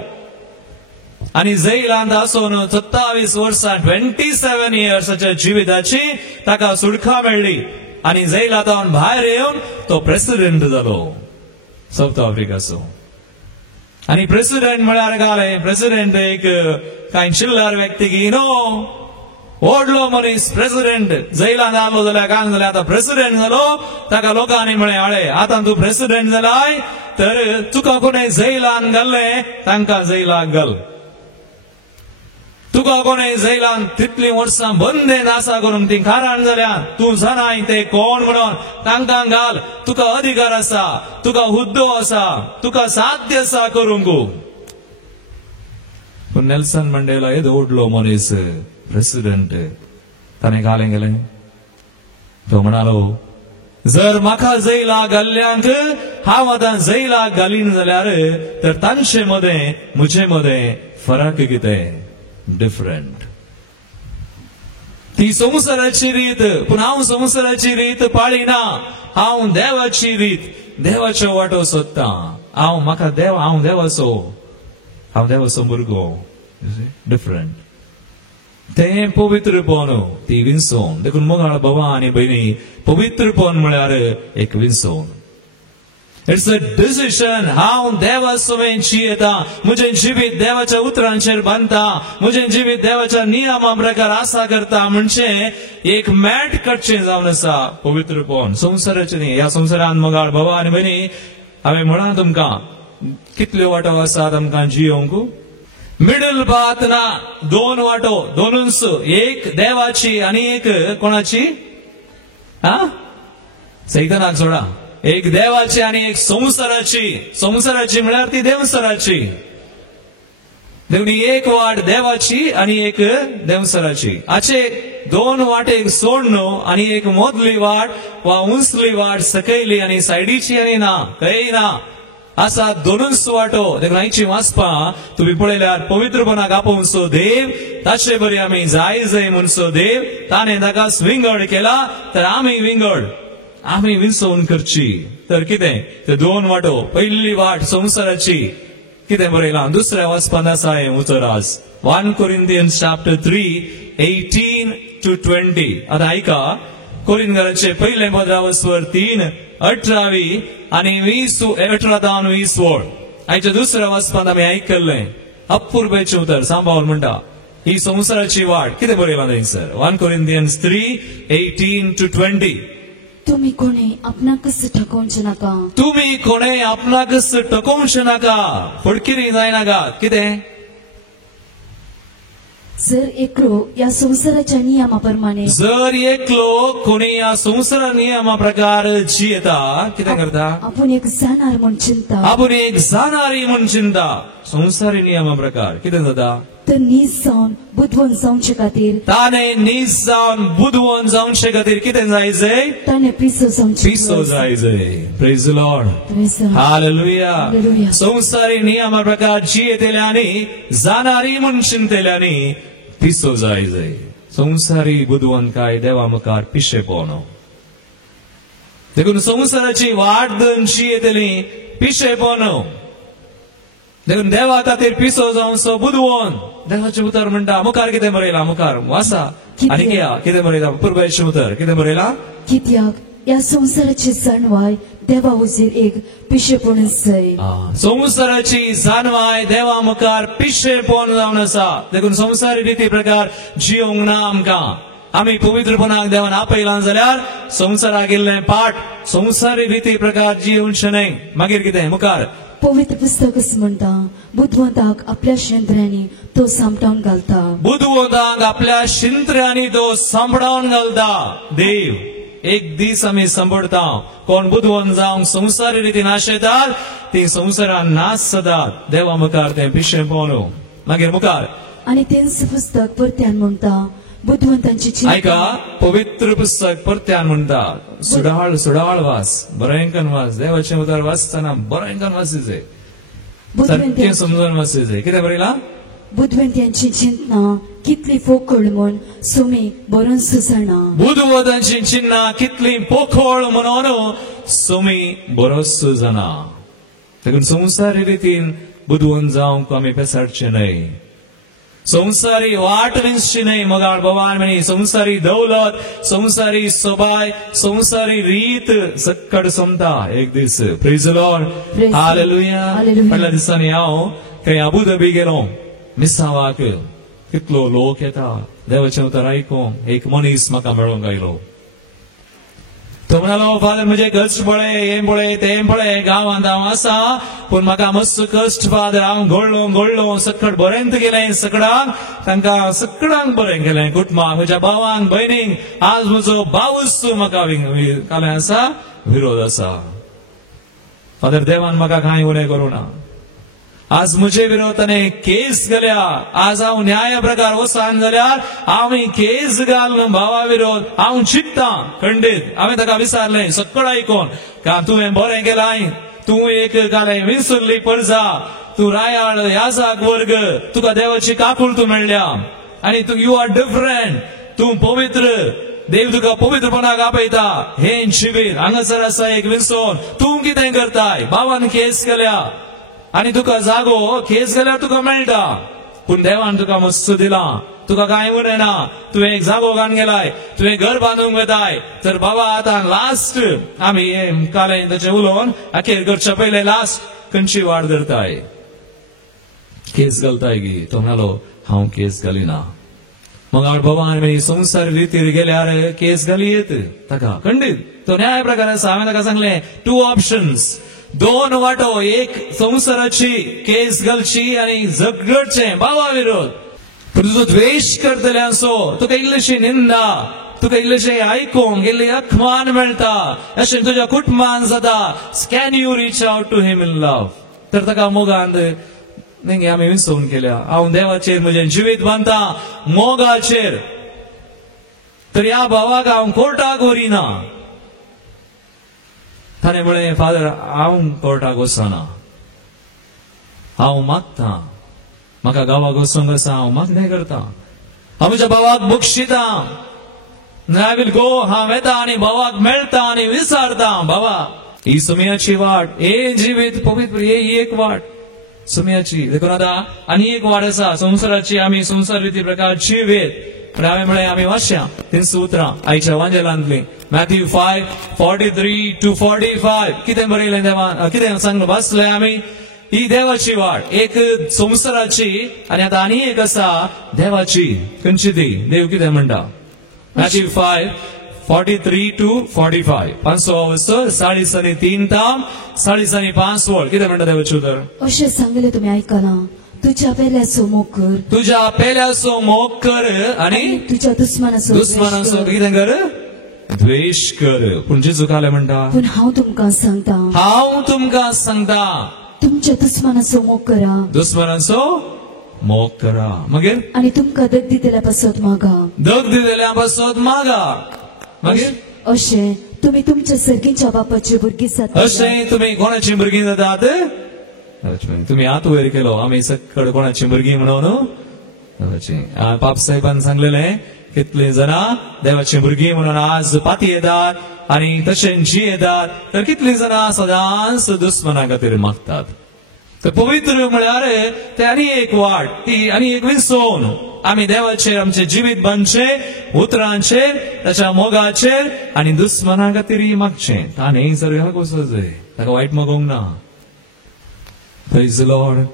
आनी जैलांत आसून 27 वर्सां 27 yearsच्या जिविताची ताका सुडका मेळ्ळी. आनी जैलांतून भायर येवन तो प्रेसिडेंट जालो साऊथ आफ्रिकाचो. आनी प्रेसिडेंट म्हळ्यार घाले, प्रेसिडेंट एक कांय चिल्लर व्यक्ती की नो, व्हडलो मनीस प्रेसिडेंट. जैलांत आसलो जाल्यार काय जाल्यार आतां प्रेसिडेंट जालो, ताका लोकांनी म्हळें हाळे आतां तूं प्रेसिडेंट जालाय तर तुका कोणें जैलांत घाल्लें तांकां जैलाक घाल. तुका कोणें जैलांत तितलीं वर्सां बंदेन आसा करून ती कारण जाल्यार तूं जाणाय ते कोण म्हणून तांकां घाल. तुका अधिकार आसा, तुका हुद्दो आसा, तुका साध्य आसा करूंक. पूण नेल्सन मंडेला येदो व्हडलो मनीस प्रेसिडेंट, ताणें घालें गेलें. तो म्हणालो, जर म्हाका जैलाक घाल्ल्यांक हांव आतां जैलाक घालीन जाल्यार तर तांचे मदें म्हजे मदें फरक कितें, डिफरंट. ती संवसाराची रीत, पूण हांव संवसाराची रीत पाळिना. हांव देवाची रीत, देवाचो वाटो सोदता. हांव देवाचो भुरगो. डिफरंट. तें पवित्रपण, ती विंसोन. देखून मोगाळ भावा आनी भयणी, पवित्रपण म्हळ्यार एक विंसोन. It's a decision. हांव देवा सुवें जियेता, म्हजें जिवीत देवाच्या उतरांचेर बांदता, म्हजें जिवीत देवाच्या नियमा प्रकार आसा करता. म्हणजे एक मॅट काडचें जावन आसा पवित्रपण. संवसाराचें न्ही. ह्या संवसारांत मोगाळ भावा आनी भयणी, हांवें म्हणा तुमकां कितल्यो वाटो आसात आमकां जियोंक. मिडल पाथ ना, 2 वाटो, दोनूच. एक देवाची आनी एक कोणाची, सैतानाक सोडा. एक देवाची आणि एक संवसाराची. संवसाराची म्हळ्यार ती देवसराची. देवनी एक वाट देवाची आणि एक देवसराची. हाचे 2 वाटेक सोड न्हू. आनी एक मदली वाट वा उंचली वाट सकयली आनी सायडीची आनी ना, खंय ना. आसा दोनूच वाटो. देखून आयची वाचपा तुम्ही पळयल्यार पवित्रपणाक आपोवचो देव, ताचे बरी आमी जाय म्हणचो देव. ताणें ताका विंगड केला तर आमी विंगड, आमी विंसोवन करची. तर कितें ते 2 वाटो. पयली वाट संवसाराची. कितें बरयलां दुसऱ्या वाचपांत आसा हें उतर आज. 1 Corinthians chapter 3, 18 to 20. आतां आयका. कोरिंथीयांचे पयले 15 18 आनी 18 वोळ. आयच्या दुसऱ्या वाचपांत आमी आयकल्लें अपुर्बेचें उतर. सांबावल म्हणटा ही संवसाराची वाट. कितें बरयलां थंयसर 1 Corinthians 3, 18 to 20. तुम्ही कोणी आपणाकच ठकोवचे नाका तुम्ही कोणे आपणाकच टकोवचे नाका फडकिरी जायनाका कितें जर एकलो या संसाराच्या नियमाप्रमाणे जर एकलो कोणी या संसार नियमा प्रकार जियेता कितें करता आपण एक जाणार म्हूण चिंता आपूण एक जाणारी म्हूण चिंता संसारी नियमा प्रकार कितें जाता तर नीज जावन बुधवंत जावचे खातीर ताणे नीज जावन बुधवंत जावचे खातीर कितें जायचें ताणे पिसो जावचे पिसो जायचें praise the Lord hallelujah Hallelujah. संसारी नियमा प्रकार जियेतेल्यांनी जाणारी म्हूण चिंतेल्यांनी पिसो जायचें संसारी बुधवंत काय देवा मुखार पिशे पोवनो देखून संसाराची वाट धरून जियेतेली पिशे पोवनो देखून देवा खातीर पिसो जावचो बुधवंत देवाचे उतर म्हणटा मुखार कितें बरयला मुखार वाचा आनी कितें बरयला पुर्वेचे उतर कितें बरयला कित्याक या संसाराची जाणवाय देवा हुजीर एक पिशेपण जाय संसाराची जाणवाय देवा मुखार पिशेपण जावन आसा देखून संसारी रिती प्रकार जियोंक ना आमकां आमी पवित्रपणाक देवान आपयलां जाल्यार संसाराक गेल्ले पाठ संसारी रिती प्रकार जियोवचे न्हय मागीर कितें मुखार पवित्र पुस्तकच म्हणटा बुधवंताक आपल्या शेंद्र्यांनी तो सामटावन घालता बुधवंताक आपल्या शिंत्र्यांनी तो सांबाळून घालता देव एक दीस आमी सांबाळटा कोण बुधवंत जावंक संसारी रितीन आशेतात ती संसारान नाश जातात देवा मुखार तें पिशें पोवनो मागीर मुखार आणि तेंच पुस्तक परत्यान म्हणटा बुधवंतांची चिंता ऐका पवित्र पुस्तक परत्यान म्हणटा सुडाळ सुडाळ वास बरेंकन वास देवाचें उतर वाचतना बरेंकन वासीचे सारकें समजून वासीचे कितें बरयलां बुधवंत्यांची चिंतना कितली फोकळ म्हूण सुमी बरोवन सुजाणा बुधवंतांची चिन्ना कितली पोखळ म्हणून सुमी बरो सुजाना देखून संसारी रितीन बुधवंत जावंक आमी पेसाडचे न्हय संसारी वाट विंचची न्हय मोगाळ भवान म्हणी संसारी दौलत संसारी सोबाय संसारी रीत सक्कड सोमता एक दीस प्रेज द लॉर्ड हालेलुया फाटल्या दिसांनी हांव खंय अबुधाबी गेलो मिसावाक कितलो लोक येता देवाचें उतर आयकूंक एक मनीस म्हाका मेळूंक आयलो तो म्हणालो फादर म्हजे कश्ट पळय हें पळय तें पळय गांवांत हांव आसा पूण म्हाका मस्त कश्ट फादर हांव घोळ्ळो सक्कड बरेंत गेलें सकडांक तांकां सकडांक बरें केलें कुटुंबाक म्हज्या भावांक भयणीक आज म्हजो भावूच म्हाका कालें आसा विरोध आसा फादर देवान म्हाका कांय उणें करूं ना आज म्हजे विरोध ताणें केस घाल्या आज हांव न्याया प्रकार वसान जाल्यार हांव केस घालून भावा विरोध हांव चिंत्तां खंडीत हांवें ताका विचारलें सक्कड आयकोन का तुवें बरें केलां तूं एक कालें विसरली परजा तूं रायाळ याजाक वर्ग तुका देवाची काकूळ तूं मेळ्ळ्या आनी तूं यू आर डिफरंट तूं पवित्र देव तुका पवित्रपणाक आपयता हे शिबीर हांगासर आसा एक विसोन तूं कितें करताय भावान केस केल्या आनी तुका जागो केस गेल्यार तुका मेळटा पूण देवान तुका मस्त दिला तुका कांय उरना ना तुवें एक जागो घालन गेलाय तुवें घर बांदूंक वताय तर बाबा आतां लास्ट आमी हें कालें ताचें उलोवन अखेर करच्या पयलें लास्ट खंयची वाट धरताय केस घालताय गी तो म्हणालो हांव केस घालिना मग भगवान म्हणी संसार रितीर गेल्यार केस घाली येत ताका खंडीत तो न्याय प्रकार आसा हांवें ताका सांगलें 2 ऑप्शन्स दोन वाटो एक संसाराची केस घालची आनी झगडचें भावा विरोध पूण तुजो द्वेश करतल्यांचो तुका इल्लीशी निंदा तुका इल्लेशें आयकूंक इल्ली अखमान मेळटा अशें तुज्या कुटुंबान जाता can you reach out to him in love तर ताका मोगान नेंगे आमी विसवून केल्या हांव देवाचेर म्हजें जिवीत बांदता मोगाचेर तर ह्या भावाक हांव कोर्टाक व्हरिना ताणें म्हळें फादर हांव कोर्टाक वचना हांव मागता म्हाका गांवाक वचूंक आसा हांव मागणें करता हांव म्हज्या भावाक बक्षिता आय विल गो हांव येता आनी भावाक मेळटा आनी विचारता भावा ही सुमयाची वाट हे जिवीत पवित्र ही एक वाट सुमयाची देखून आतां आनी एक वाट आसा संसाराची आमी संसार रिती प्रकार जिवीत पण हांवें म्हळें आमी वाचया 3 उतरां आयच्या वांजेलांतलीं मॅथ्यू 5:43 to 45 कितें बरयलें देवान कितें सांगलें वाचलें आमी ही देवाची वाट एक संसाराची आनी आतां आनी एक आसा देवाची खंयची ती देव कितें म्हणटा मॅथ्यू 5:43 43 to 45. 500 वर्सर 3.5 ताम 5.5 वोल्ट. किती म्हणतात देवाचे उतर? अशें सांगले तुम्ही ऐकला, तुझ्या पेल्याचो मोग कर, तुझ्या पेल्याचो मोग कर आणि तुझ्या दुस्मनाचो दुस्मनाचो कितें कर? द्वेष कर. पूण जेजू काय म्हणटा? पूण हांव तुमकां सांगता, हांव तुमकां सांगता, तुमच्या दुस्मनाचो मोग करा, दुस्मनाचो मोग करा. मागीर आणि तुमकां दग दितल्या पासत मागा, दग दिलेल्या पासत मागा. मागीर अशें तुमी तुमच्या सर्गीच्या बापाची भुरगीं जाता. अशें तुमी कोणाची भुरगीं जातात? तुम्ही हात वयर केलो, आमी सकड कोणाची भुरगीं म्हणून. पाप साहेबान सांगलेले कितले जाणां देवाची भुरगीं म्हणून आज पाती येतात आणि तशें जी येतात, तर कितली जाणां सदांच दुस्मना खातीर मागतात. तर पवित्र म्हळ्यार ते आनी एक वाट, ती आनी एक विसवण. आमी देवाचेर आमचे जिवीत बांदचें, उतरांचेर, ताच्या मोगाचेर आनी दुस्मना खातीर मागचें. ताणें सर्गाक वचोचें, ताका वायट मागोवंक ना. Praise the Lord.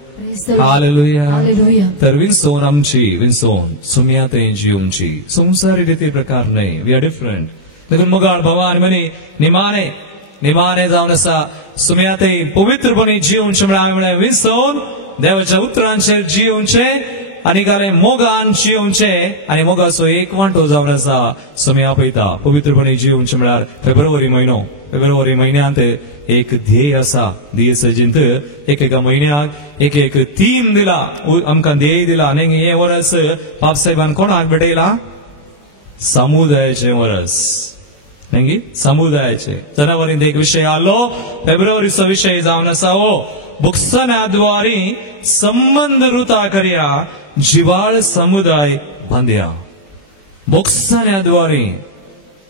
Hallelujah. Hallelujah. तर विंसोन आमची, विंसोन सुम्याते जीवनची संसारी रीती प्रकार नाही. We are different. देखून मोगाळ भवान म्हणे निमाणे जावन आसा सुम्याते पवित्रपणे जीवनचे म्हळ्यार विंसोन देवाच्या उतरांचेर जीवनचे आनी काले मोगान जीवनचे आनी मोगाचो एक वांटो जावन आसा सुम्या पळयता पवित्रपणे जीवनचे म्हळ्यार फेब्रुवारी म्हयन्यांत एक ध्येय आसा. ध्येय सजिंत एक म्हयन्याक एक थीम दिला, आमकां ध्येय दिला. आनी हे वर्स पाप साहेबान कोणाक भेटयला? समुदायाचे वर्स. न्ही समुदायाचे जनावरींत एक विशय आलो, फेब्रुवारीचो विशय जावन आसा हो बुक्सनाद्वारे संबंध रुता करया, जिवाळ समुदाय बांदया. बुक्सनाद्वारे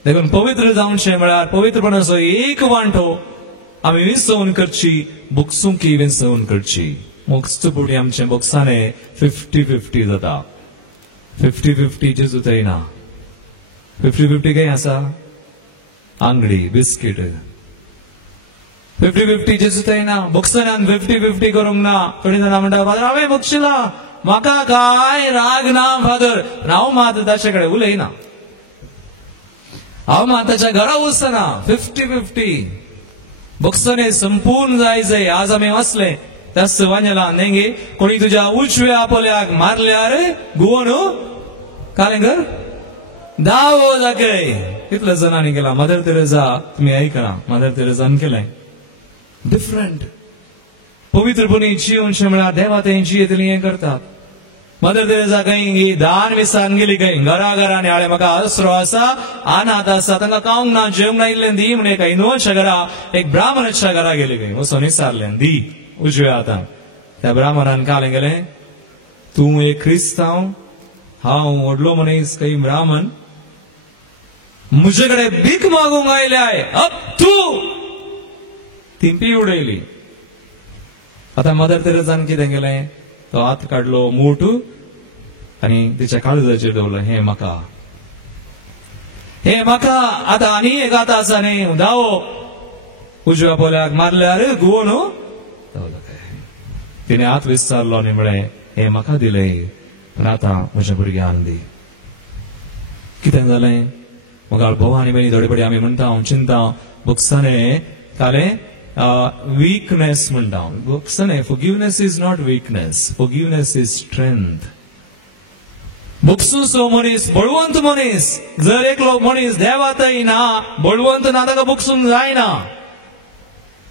देखून पवित्र जावनशें म्हळ्यार पवित्रपणाचो एक वांटो आमी विंसवण करची, बुक्सूंकी विंसवण करची. मुक्स फुडें आमचे बुक्साने 50-50 जाता. 50-50 जेजू थंयना. 50-50 खंय आसा? आंगडी बिस्कीट. 50-50 जेजू थंयना. बुक्सांत 50-50 करूंक ना. थोडी जाणां म्हणटा फादर हांवें बक्षिला, म्हाका काय राग ना फादर, हांव मात ताचे कडेन उलयना, हांव मात ताच्या घरा वचना. 50-50 बुक्सने संपूर्ण जाय. आज आमी वाचले त्याच वांजेला नेंगे कोणी तुझ्या उजव्या पोल्याक मारल्यार गुवोन कालेंगर दावो दाखय. कितल्या जणांनी केला? मदर तेरेसा तुम्ही ऐकला, मदर तेरेसान केलंय. डिफरंट पवित्रपणे जीवनशें म्हळ्यार देवा तेंची येतली हें करतात. मदर तेरेसा खंय दान विसान गेली, खंय घरांनी हाळे म्हाका आसरो आसा, अनाथ आसा, तांकां खावंक ना, जेवण इल्लें दी म्हण एका हिंदूच्या घरा, एक ब्राह्मणाच्या घरा गेली, खंय वचून विचारलें दी उजव्या हातान. त्या ब्राह्मणान कालें गेलें, तूं एक क्रिस्तांव, हांव व्हडलो मनीस, खंय ब्राह्मण, म्हजे कडेन भीक मागूंक आयल्याय, अप तूं. तिंपी उडयली. आतां मदर तेरेसान कितें केलें? तो हात काडलो मूठ आनी तिच्या काळजाचेर दवरलो, हे म्हाका आतां आनी एक आतां आसा न्ही, दावो उजव्या पोल्याक मारल्यार गुवोन तिणे हात विस्तारलो आनी म्हळें हे म्हाका दिले, पूण आतां म्हज्या भुरग्यांक दी. कितें जालें? मोगाळ भवानी बहिणी थोडे पडे आमी म्हणटा, हांव चिंता बुक्साने काले weakness म्हणटा. बुक्साने forgiveness is not weakness, forgiveness is strength. बुक्सूचो मनीस बळवंत मनीस, जर एकलो मनीस देवातय ना, बळवंत ना, ताका बुक्सूंक जायना.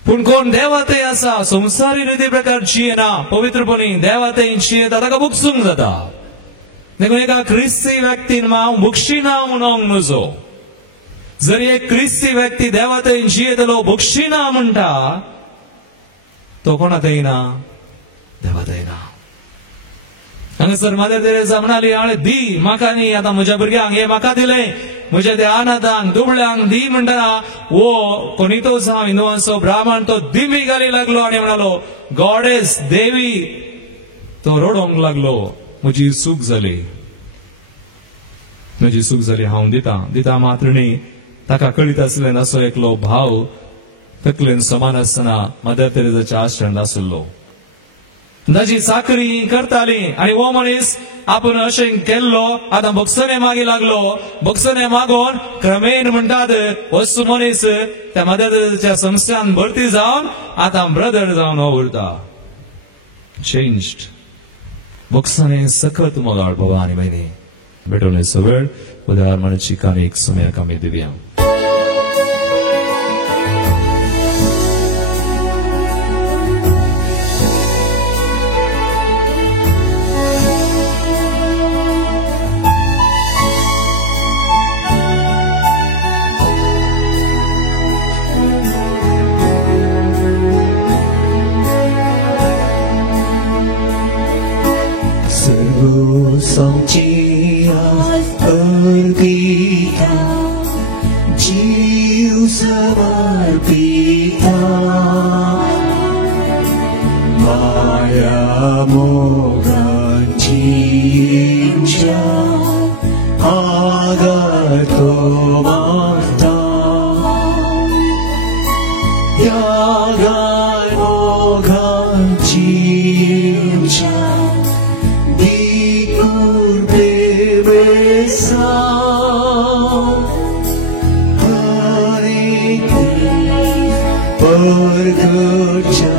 पूण कोण देवातय आसा, संवसारी रिती प्रकार जियेना, पवित्रपणी देवातय जियेता, ताका बुक्सूंक जाता. देखून एका ख्रिस्ती व्यक्तीन हांव बुक्षिना म्हणूंक नजो. जर एक ख्रिस्ती व्यक्ती देवातय जियेतलो बुक्षिना म्हणटा, तो कोणातय ना, देवातय ना. हांगासर मदर तेरेसा म्हणाली, हाळे दी म्हाका न्ही, आतां म्हज्या भुरग्यांक हे म्हाका दिले, म्हज्या त्या अनाथांक दुबळ्यांक दी म्हणटा. वो कोणी तो जावं हिंदूचो ब्राह्मण, तो दिमी घाली लागलो आनी म्हणालो गॉडेस देवी, तो रडोंक लागलो, म्हजी चूक जाली, हांव दिता मात्र न्ही. ताका कळीत आसलें असो एकलो भाव तकलेन समान आसतना मदर तेरेसाच्या आश्रमांत आसलो. नजी साखरी करताली आणि वो मनीस आपण अशें केल्लो आतां बक्षणे मागे लागलो बक्षणे मागून क्रमेन म्हणटात वस्तू मनीस त्या मदतीच्या समस्यान भरती जावन आतां ब्रदर जावन उरता चेंज्ड बक्षणे सखत मोगाळ बाबा आनी बहिणी भेटवले सगळ उदार म्हणची कामी एक सुम्याक आमी दिवया जीव समर्पिता माया मोगाची आगार तो मागता त्यागार मोगाची दिकूर प्रेमेसा परगच्या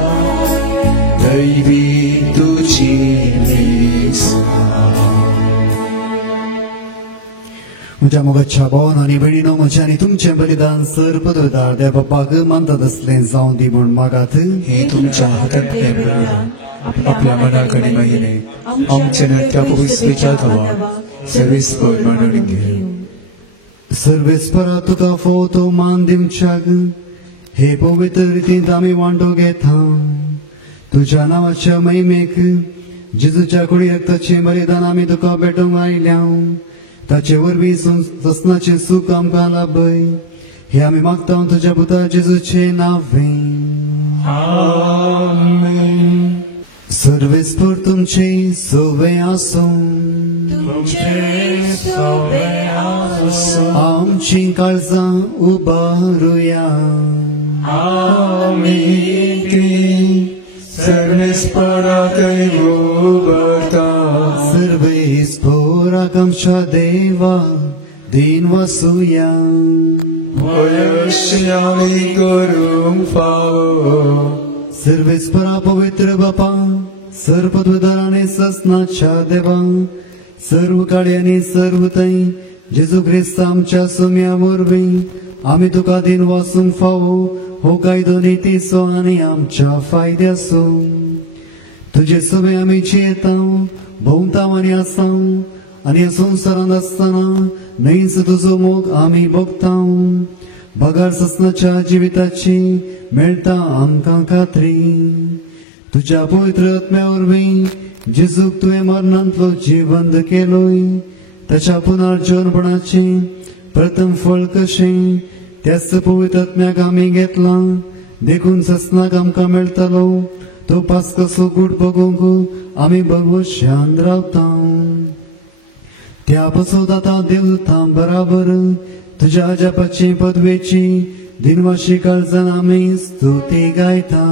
दैवी तुझी म्हज्या मोगाच्या भावान आनी भयणीनो म्हजें आनी तुमचें बलिदान सर पदवेदार देव बापाक मानतात असलें जावं दी म्हूण मागात हे तुमच्या हातांतलें बलिदान आपल्या मनाकडे मागिले आमचे नत्या पवित्रेच्या धवा सर्वेस्पर मांडून घे सर्वेस्परा तुका फोव तो मान दिवच्याक हे पवित्र रितींत आमी वांटो घेता तुज्या नांवाच्या महिमेक जेजूच्या कुडी रक्ताचें बलिदान आमी तुका भेटोवंक आयल्या ताचे वरवीं ससनाचें सूख आमकां लाभय हे आमी मागता तुज्या पुता जेजूचे नांवें आमेन सर्वेस्पर तुमचे सोवे आसूं आमची काळजां उबारुया सर्वेस्पराकय उबरता सर्वेस्पराक आमच्या देवा दिन वसूया वयस्य आमी करूंक फावो सर्वेस्परा पवित्र बापा सर्वपदवेदार आनी ससनाच्या देवा सर्व काळी आनी सर्व थंय जेजू क्रिस्त आमच्या सोम्या वरवीं आमी तुका दिन वासूंक फावो हो कायदो नितीचो आनी आमच्या फायद्याचो तुजे सोबे आमी जियेता भोंवता आनी आसा आनी ह्या संवसारांत आसतना न्हयच तुजो मोग आमी भोगता बगार ससनाच्या जिविताची मेळटा आमकां खात्री तुज्या पवित्र आत्म्या वरवीं जेजूक तुवें मरणांतलो जिवंत केलोय ताच्या पुनर्जीवनपणाचे प्रथम फळ कशें त्याच पवित्र आत्म्याक आमी घेतलां देखून ससनाक आमकां मेळटलो तो पास्कसो गूढ बगोवंक आमी भरवशान रावता त्या पासून आतां देवदूतां बराबर तुज्या जपाची पदवेची दिनवाशी काळजान आमी स्तुती गायता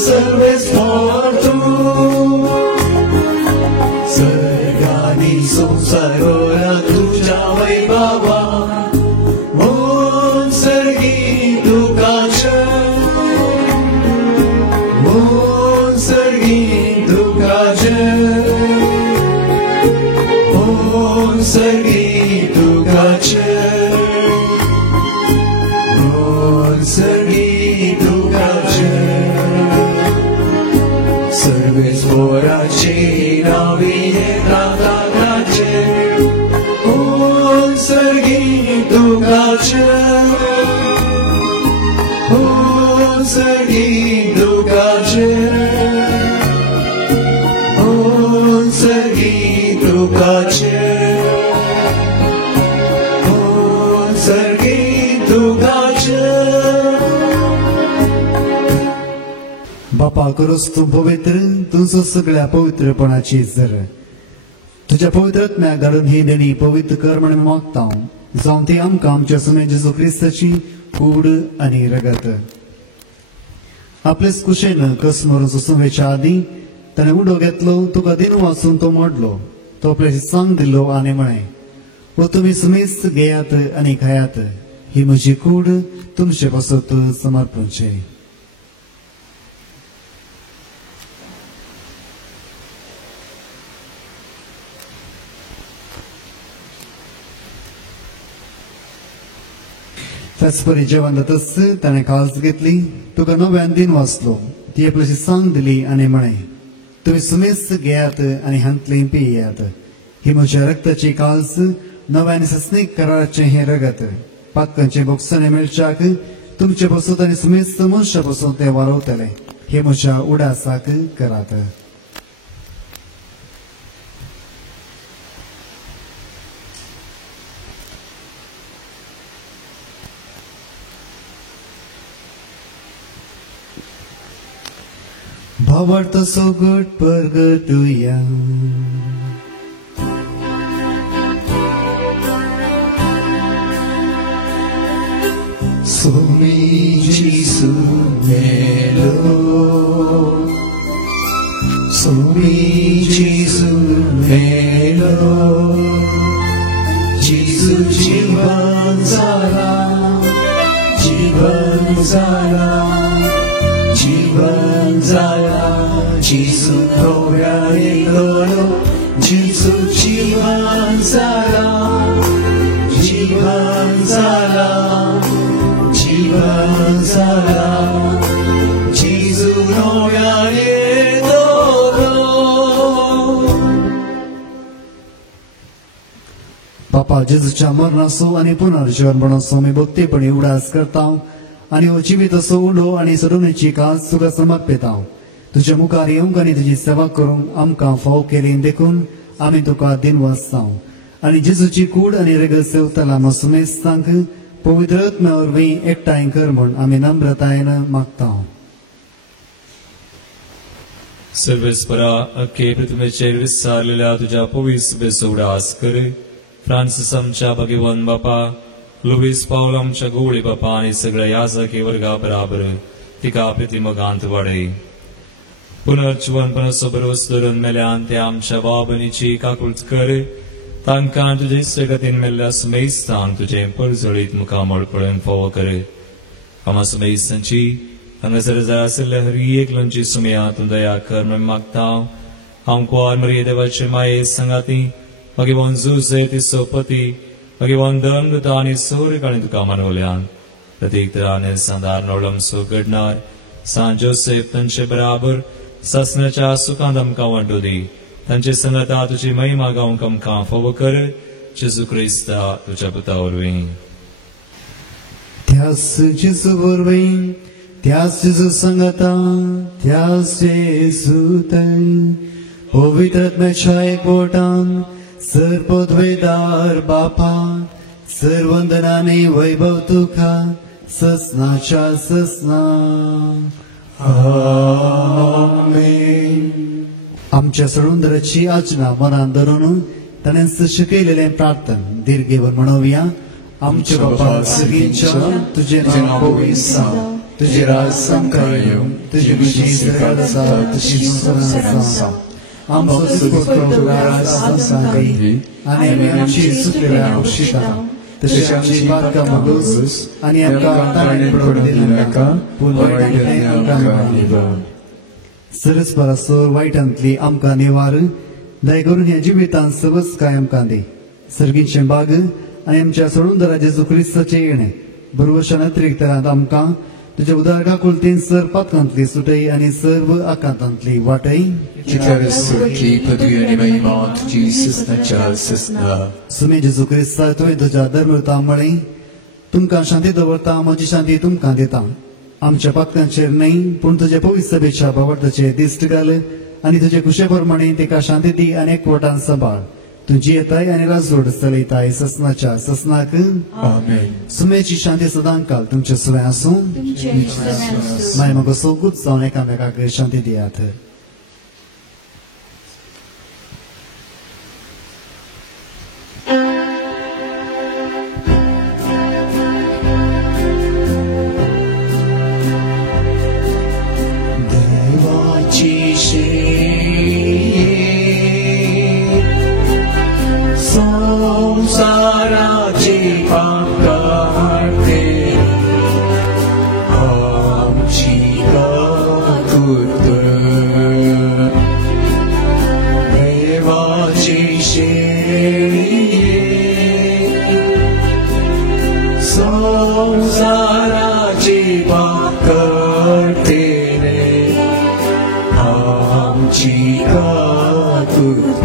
सर्वेस्पर सर्गानी संसारोरा तुझ्या वैभवा मोन सर्गी तुकाचे मोन सर्गी तुकाचे मोन सर्गी तुकाचे मोन सर्गी तुकाचे सर्वेस्पराचे नावे राताचे ओन सर्गी तुकाचे ओन सर्गी तुकाचे ओन सर्गी तुकाचे ओन सर्गी तुकाचे बापा हांव करूस तूं पवित्र तुजो सगळ्या पवित्रपणाची जर तुज्या पवित्रत्म्याक घालून ही देणी पवित्र कर म्हणून मागता जावन ती आमकां आमच्या सुमे जेजू क्रिस्ताची कूड आनी रगत आपलेच कुशेन कसमरूच सुमेच्या आदी ताणें उडो घेतलो तुका दिनू वाचून तो मोडलो तो आपल्याची सांग दिल्लो आनी म्हळें वो तुमी सुमेस्त घेयात आनी खायात ही म्हजी कूड तुमचे पासत समर्पणचे त्याच परी जेवण जातच ताणें काळज घेतली तुका नव्यान दिन वाचलो ती आपल्याची सांग दिली आनी म्हळें तुमी सुमेस्त घेयात आनी हांतली पियेयात ही म्हज्या रक्ताची काळज नव्यान सस्नीक कराराचें हें रगत पातकांचे बोगसाने मेळच्याक तुमचे पासून आनी सुमेस्त मनशा पासून ते वालोवतले हे म्हज्या उडासाक करात भावार्थ सोगट परगटुया Sumi Jesu melo, Sumi Jesu melo, Jesu jivan zala, jivan zala, jivan zala, Jesu gloria elolo, Jesu jivan zala, jivan zala. Jivan zala, Jesu noya edoro. बापा जेजूच्या मरणाचो आनी पुनर्जीवनपणाचो मी भक्तीपणी उडास करता आनी हो जिवीत असो उडो आनी सडवणेची कास तुका समर्पिता तुझ्या मुखार येवंक आनी तुजी सेवा करूंक आमकां फाव केली देखून आमी तुका दिनवासता आनी जेजूची कूड आनी रगत सेवतला मसुमेस्तांक पवित्र आत्म्या वरवीं एकठांय कर म्हूण आमी नम्रतायेन मागता सर्वेस्परा अख्खे पृथ्वीचेर विस्तारलेल्या तुझ्या पवित्र सभेचो उडास कर फ्रांसिस आमच्या भगवान बापा लुईस पावल आमच्या गोळी बापा आनी सगळ्या याजकी वर्गा बराबर तिका प्रतिमगांत वाडय पुनर्जीवनपणाचो भरोस धरून मेल्यान ते आमच्या बाबनीची काकुळट कर तांकां तुजे सगतीन मेल्ल्या सुमेस्तांक तुजे परजळीत मुखामळ पळोवन फावो कर आमा सुमेस्तांची हांगासर जाय आशिल्ल्या हर एकल्यांची सुमया तूं दया कर म्हूण मागता हांव कुंवार मरिये देवाचे माये संगाती भगवान जुसे तिचो पती भगवान धर्मदूता आनी सौर्यकाळी तुका मानवल्यान प्रत्येक तराने सांदार नवळम सो घडणार सान जोसेफ तांचे बराबर ससनाच्या सुखांत आमकां वांटो दी तांचे संगता तुजी महिमा गावंक आमकां फावो कर जेजू क्रिस्ता तुज्या पुता वरवीं त्यास जेजू वरवीं त्यास जेजू संगता त्यास जेजू तन पवित्र आत्म्याच्या एकवटान सर्वोद्वेदार बापा सर्वंदनाने वैभव तुका ससनाच्या ससना आमेन आमच्या सडुंदराची आचना मनान धरून ताणें सश्य केलेलें प्रार्थन दीर्घेवर म्हणोवया आमचे बापा सगळींच्या तुझे नांव पवित्र जावं तुझे राज आमकां येवं तुजी खुशी सगळ्यात आसा तशी स्वर्गांत आसा आमचो सुखो राज आमकां दी आनी आमची सुटलेल्या खुशीता तशें आमची बारकां मागोस आनी आमकां ताणें पडूंक दिनाका नाका पूण वायटांतल्यान आमकां निवार सरस्परासोर वायटांतली आमकां निवार दय करून ह्या जिवितांत सबस काय आमकां दी सर्गीचें बाग आनी आमच्या सोडून जेजू क्रिस्ताचें येणें बरोवशान अतिरिक्त आमकां तुज्या उदार काकुळतीन सर पातकांतली सुटय आनी सर्व आकांतांतली वाटय की पदवी आनी महिमा तुजी ससनाच्या ससना सुमे जेजू क्रिस्ता तुवें तुज्या धर्मता मळी तुमकां शांती दवरता म्हजी शांती तुमकां दिता आमच्या पातकांचेर न्हय पूण तुज्या पवित्र सभेच्या भावार्थाचेर दिश्ट घाल आनी तुजे कुशे प्रमाणे तिका शांती दी आनी एकवटान सांबाळ तुझी येताय आणि राजवड चलयताय ससनाच्या ससनाक Amen. सुमेची शांती सदांकाल तुमचे सुवे आसूं तुमचे निश्चय असो. माय मगो सोगूत जावन एकामेकाक शांती दियात. देवाची संसाराची पाकाटे आमची काकूत देवाची संसाराची पाकाटे आमची काकूत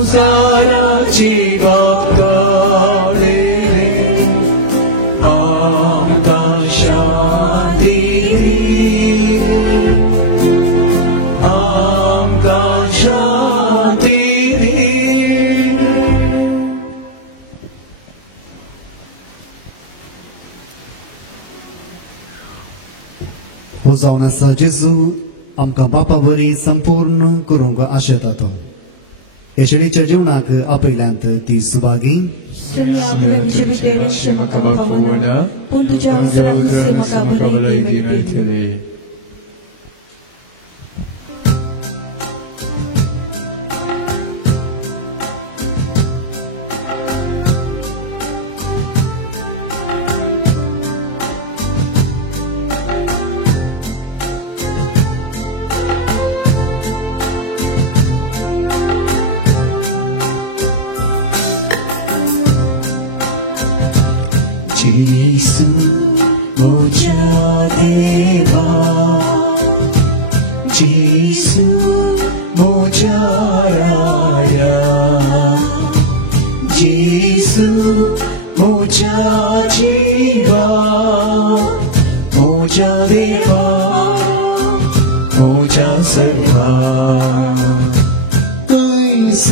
संसाराची बाकाळे आमका शांती आमका शांती हो जावन आसा जेजू आमकां बापा बरी संपूर्ण करूंक आशेता तो. येशेडीच्या जिवनाक आपयल्यांत ती Subhagi Seni avravici bir devlet şemaka Makabafuna pavana. Puntuca avzrakı semaka Makabalay bırayı Dinaytili. 예수 모자 대바 예수 모자라야 예수 모자 지바 모자 대바 모자 설파 의스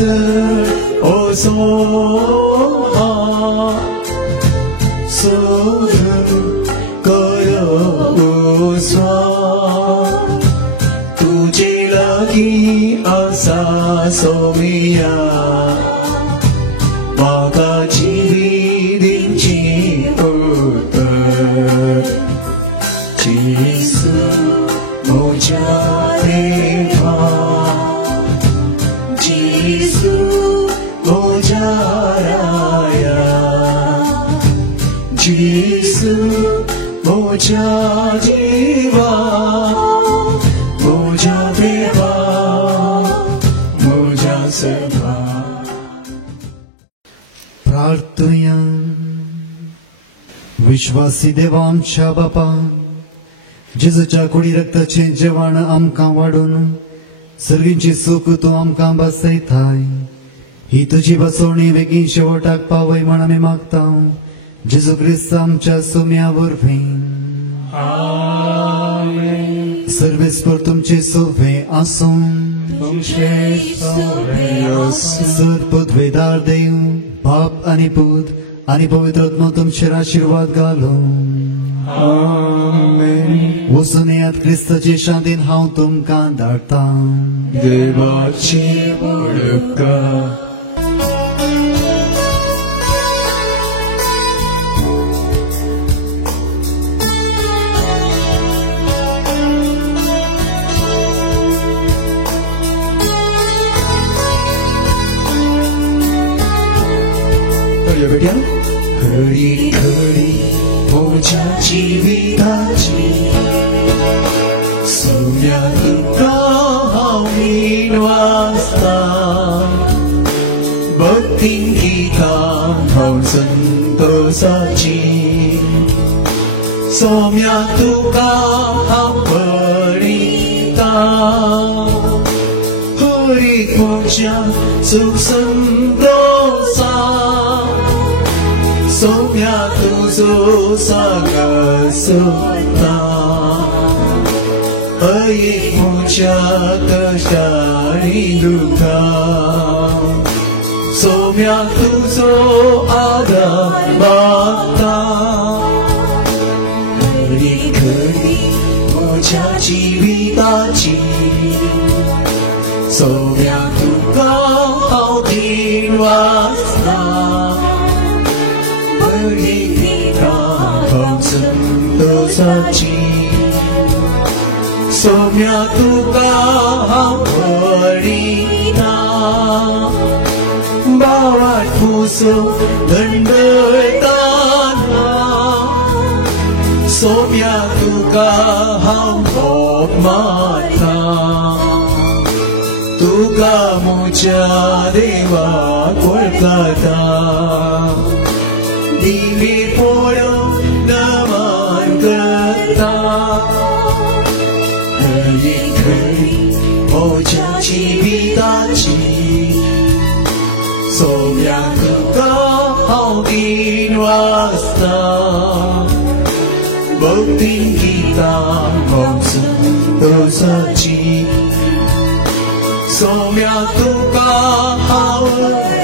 어서 소름 걸어오소 두지락이 아사소미야 와가지리림지 울듯 지수 모자 대파 지수 모자라야 지수 모자 지바 모자 대바 모자 세바 प्रार्थना विश्वासी देवा आमच्या बापा जेजूच्या कुडी रक्ताचे जेवण आमकां वाडून सर्गींची सूख तूं आमकां बसयताय ही तुजी बसवणी बेगीन शेवटाक पावय म्हण आमी मागता जेजू क्रिस्त आमच्या सोम्या वरवीं सर्वेस्पर तुमचे सोवे आसूं सदपदवेदार देव बाप आनी पूत आनी पवित्र आत्मा तुमचेर आशीर्वाद घालूं वचून येयात क्रिस्ताचे शांतीन हांव तुमकां धाडटा देवाची बळका हरी हरी मोजा जीविताची सोम्या तुका हांव वाचता भक्तीन गितां हांव संतोषाची सोम्या तुका हांव बळिता हरी मोजा सुख संतोषा सोम्या तू Puso sangat senang Ayahmu jaga dari duka Somyak tuzo ada mata Keri-keri mencaci bitaci Somyak duka hautin wasna Berikan sentosaci Somyak duka berita Bawa puso dan bertanah Somyak duka hampok mata Duka muja dewa Kolkata Dini podo naman kata Keri-keri moja cibitaci Somyak duka hautin wasta Bukti kita konsentrasi Somyak duka hautin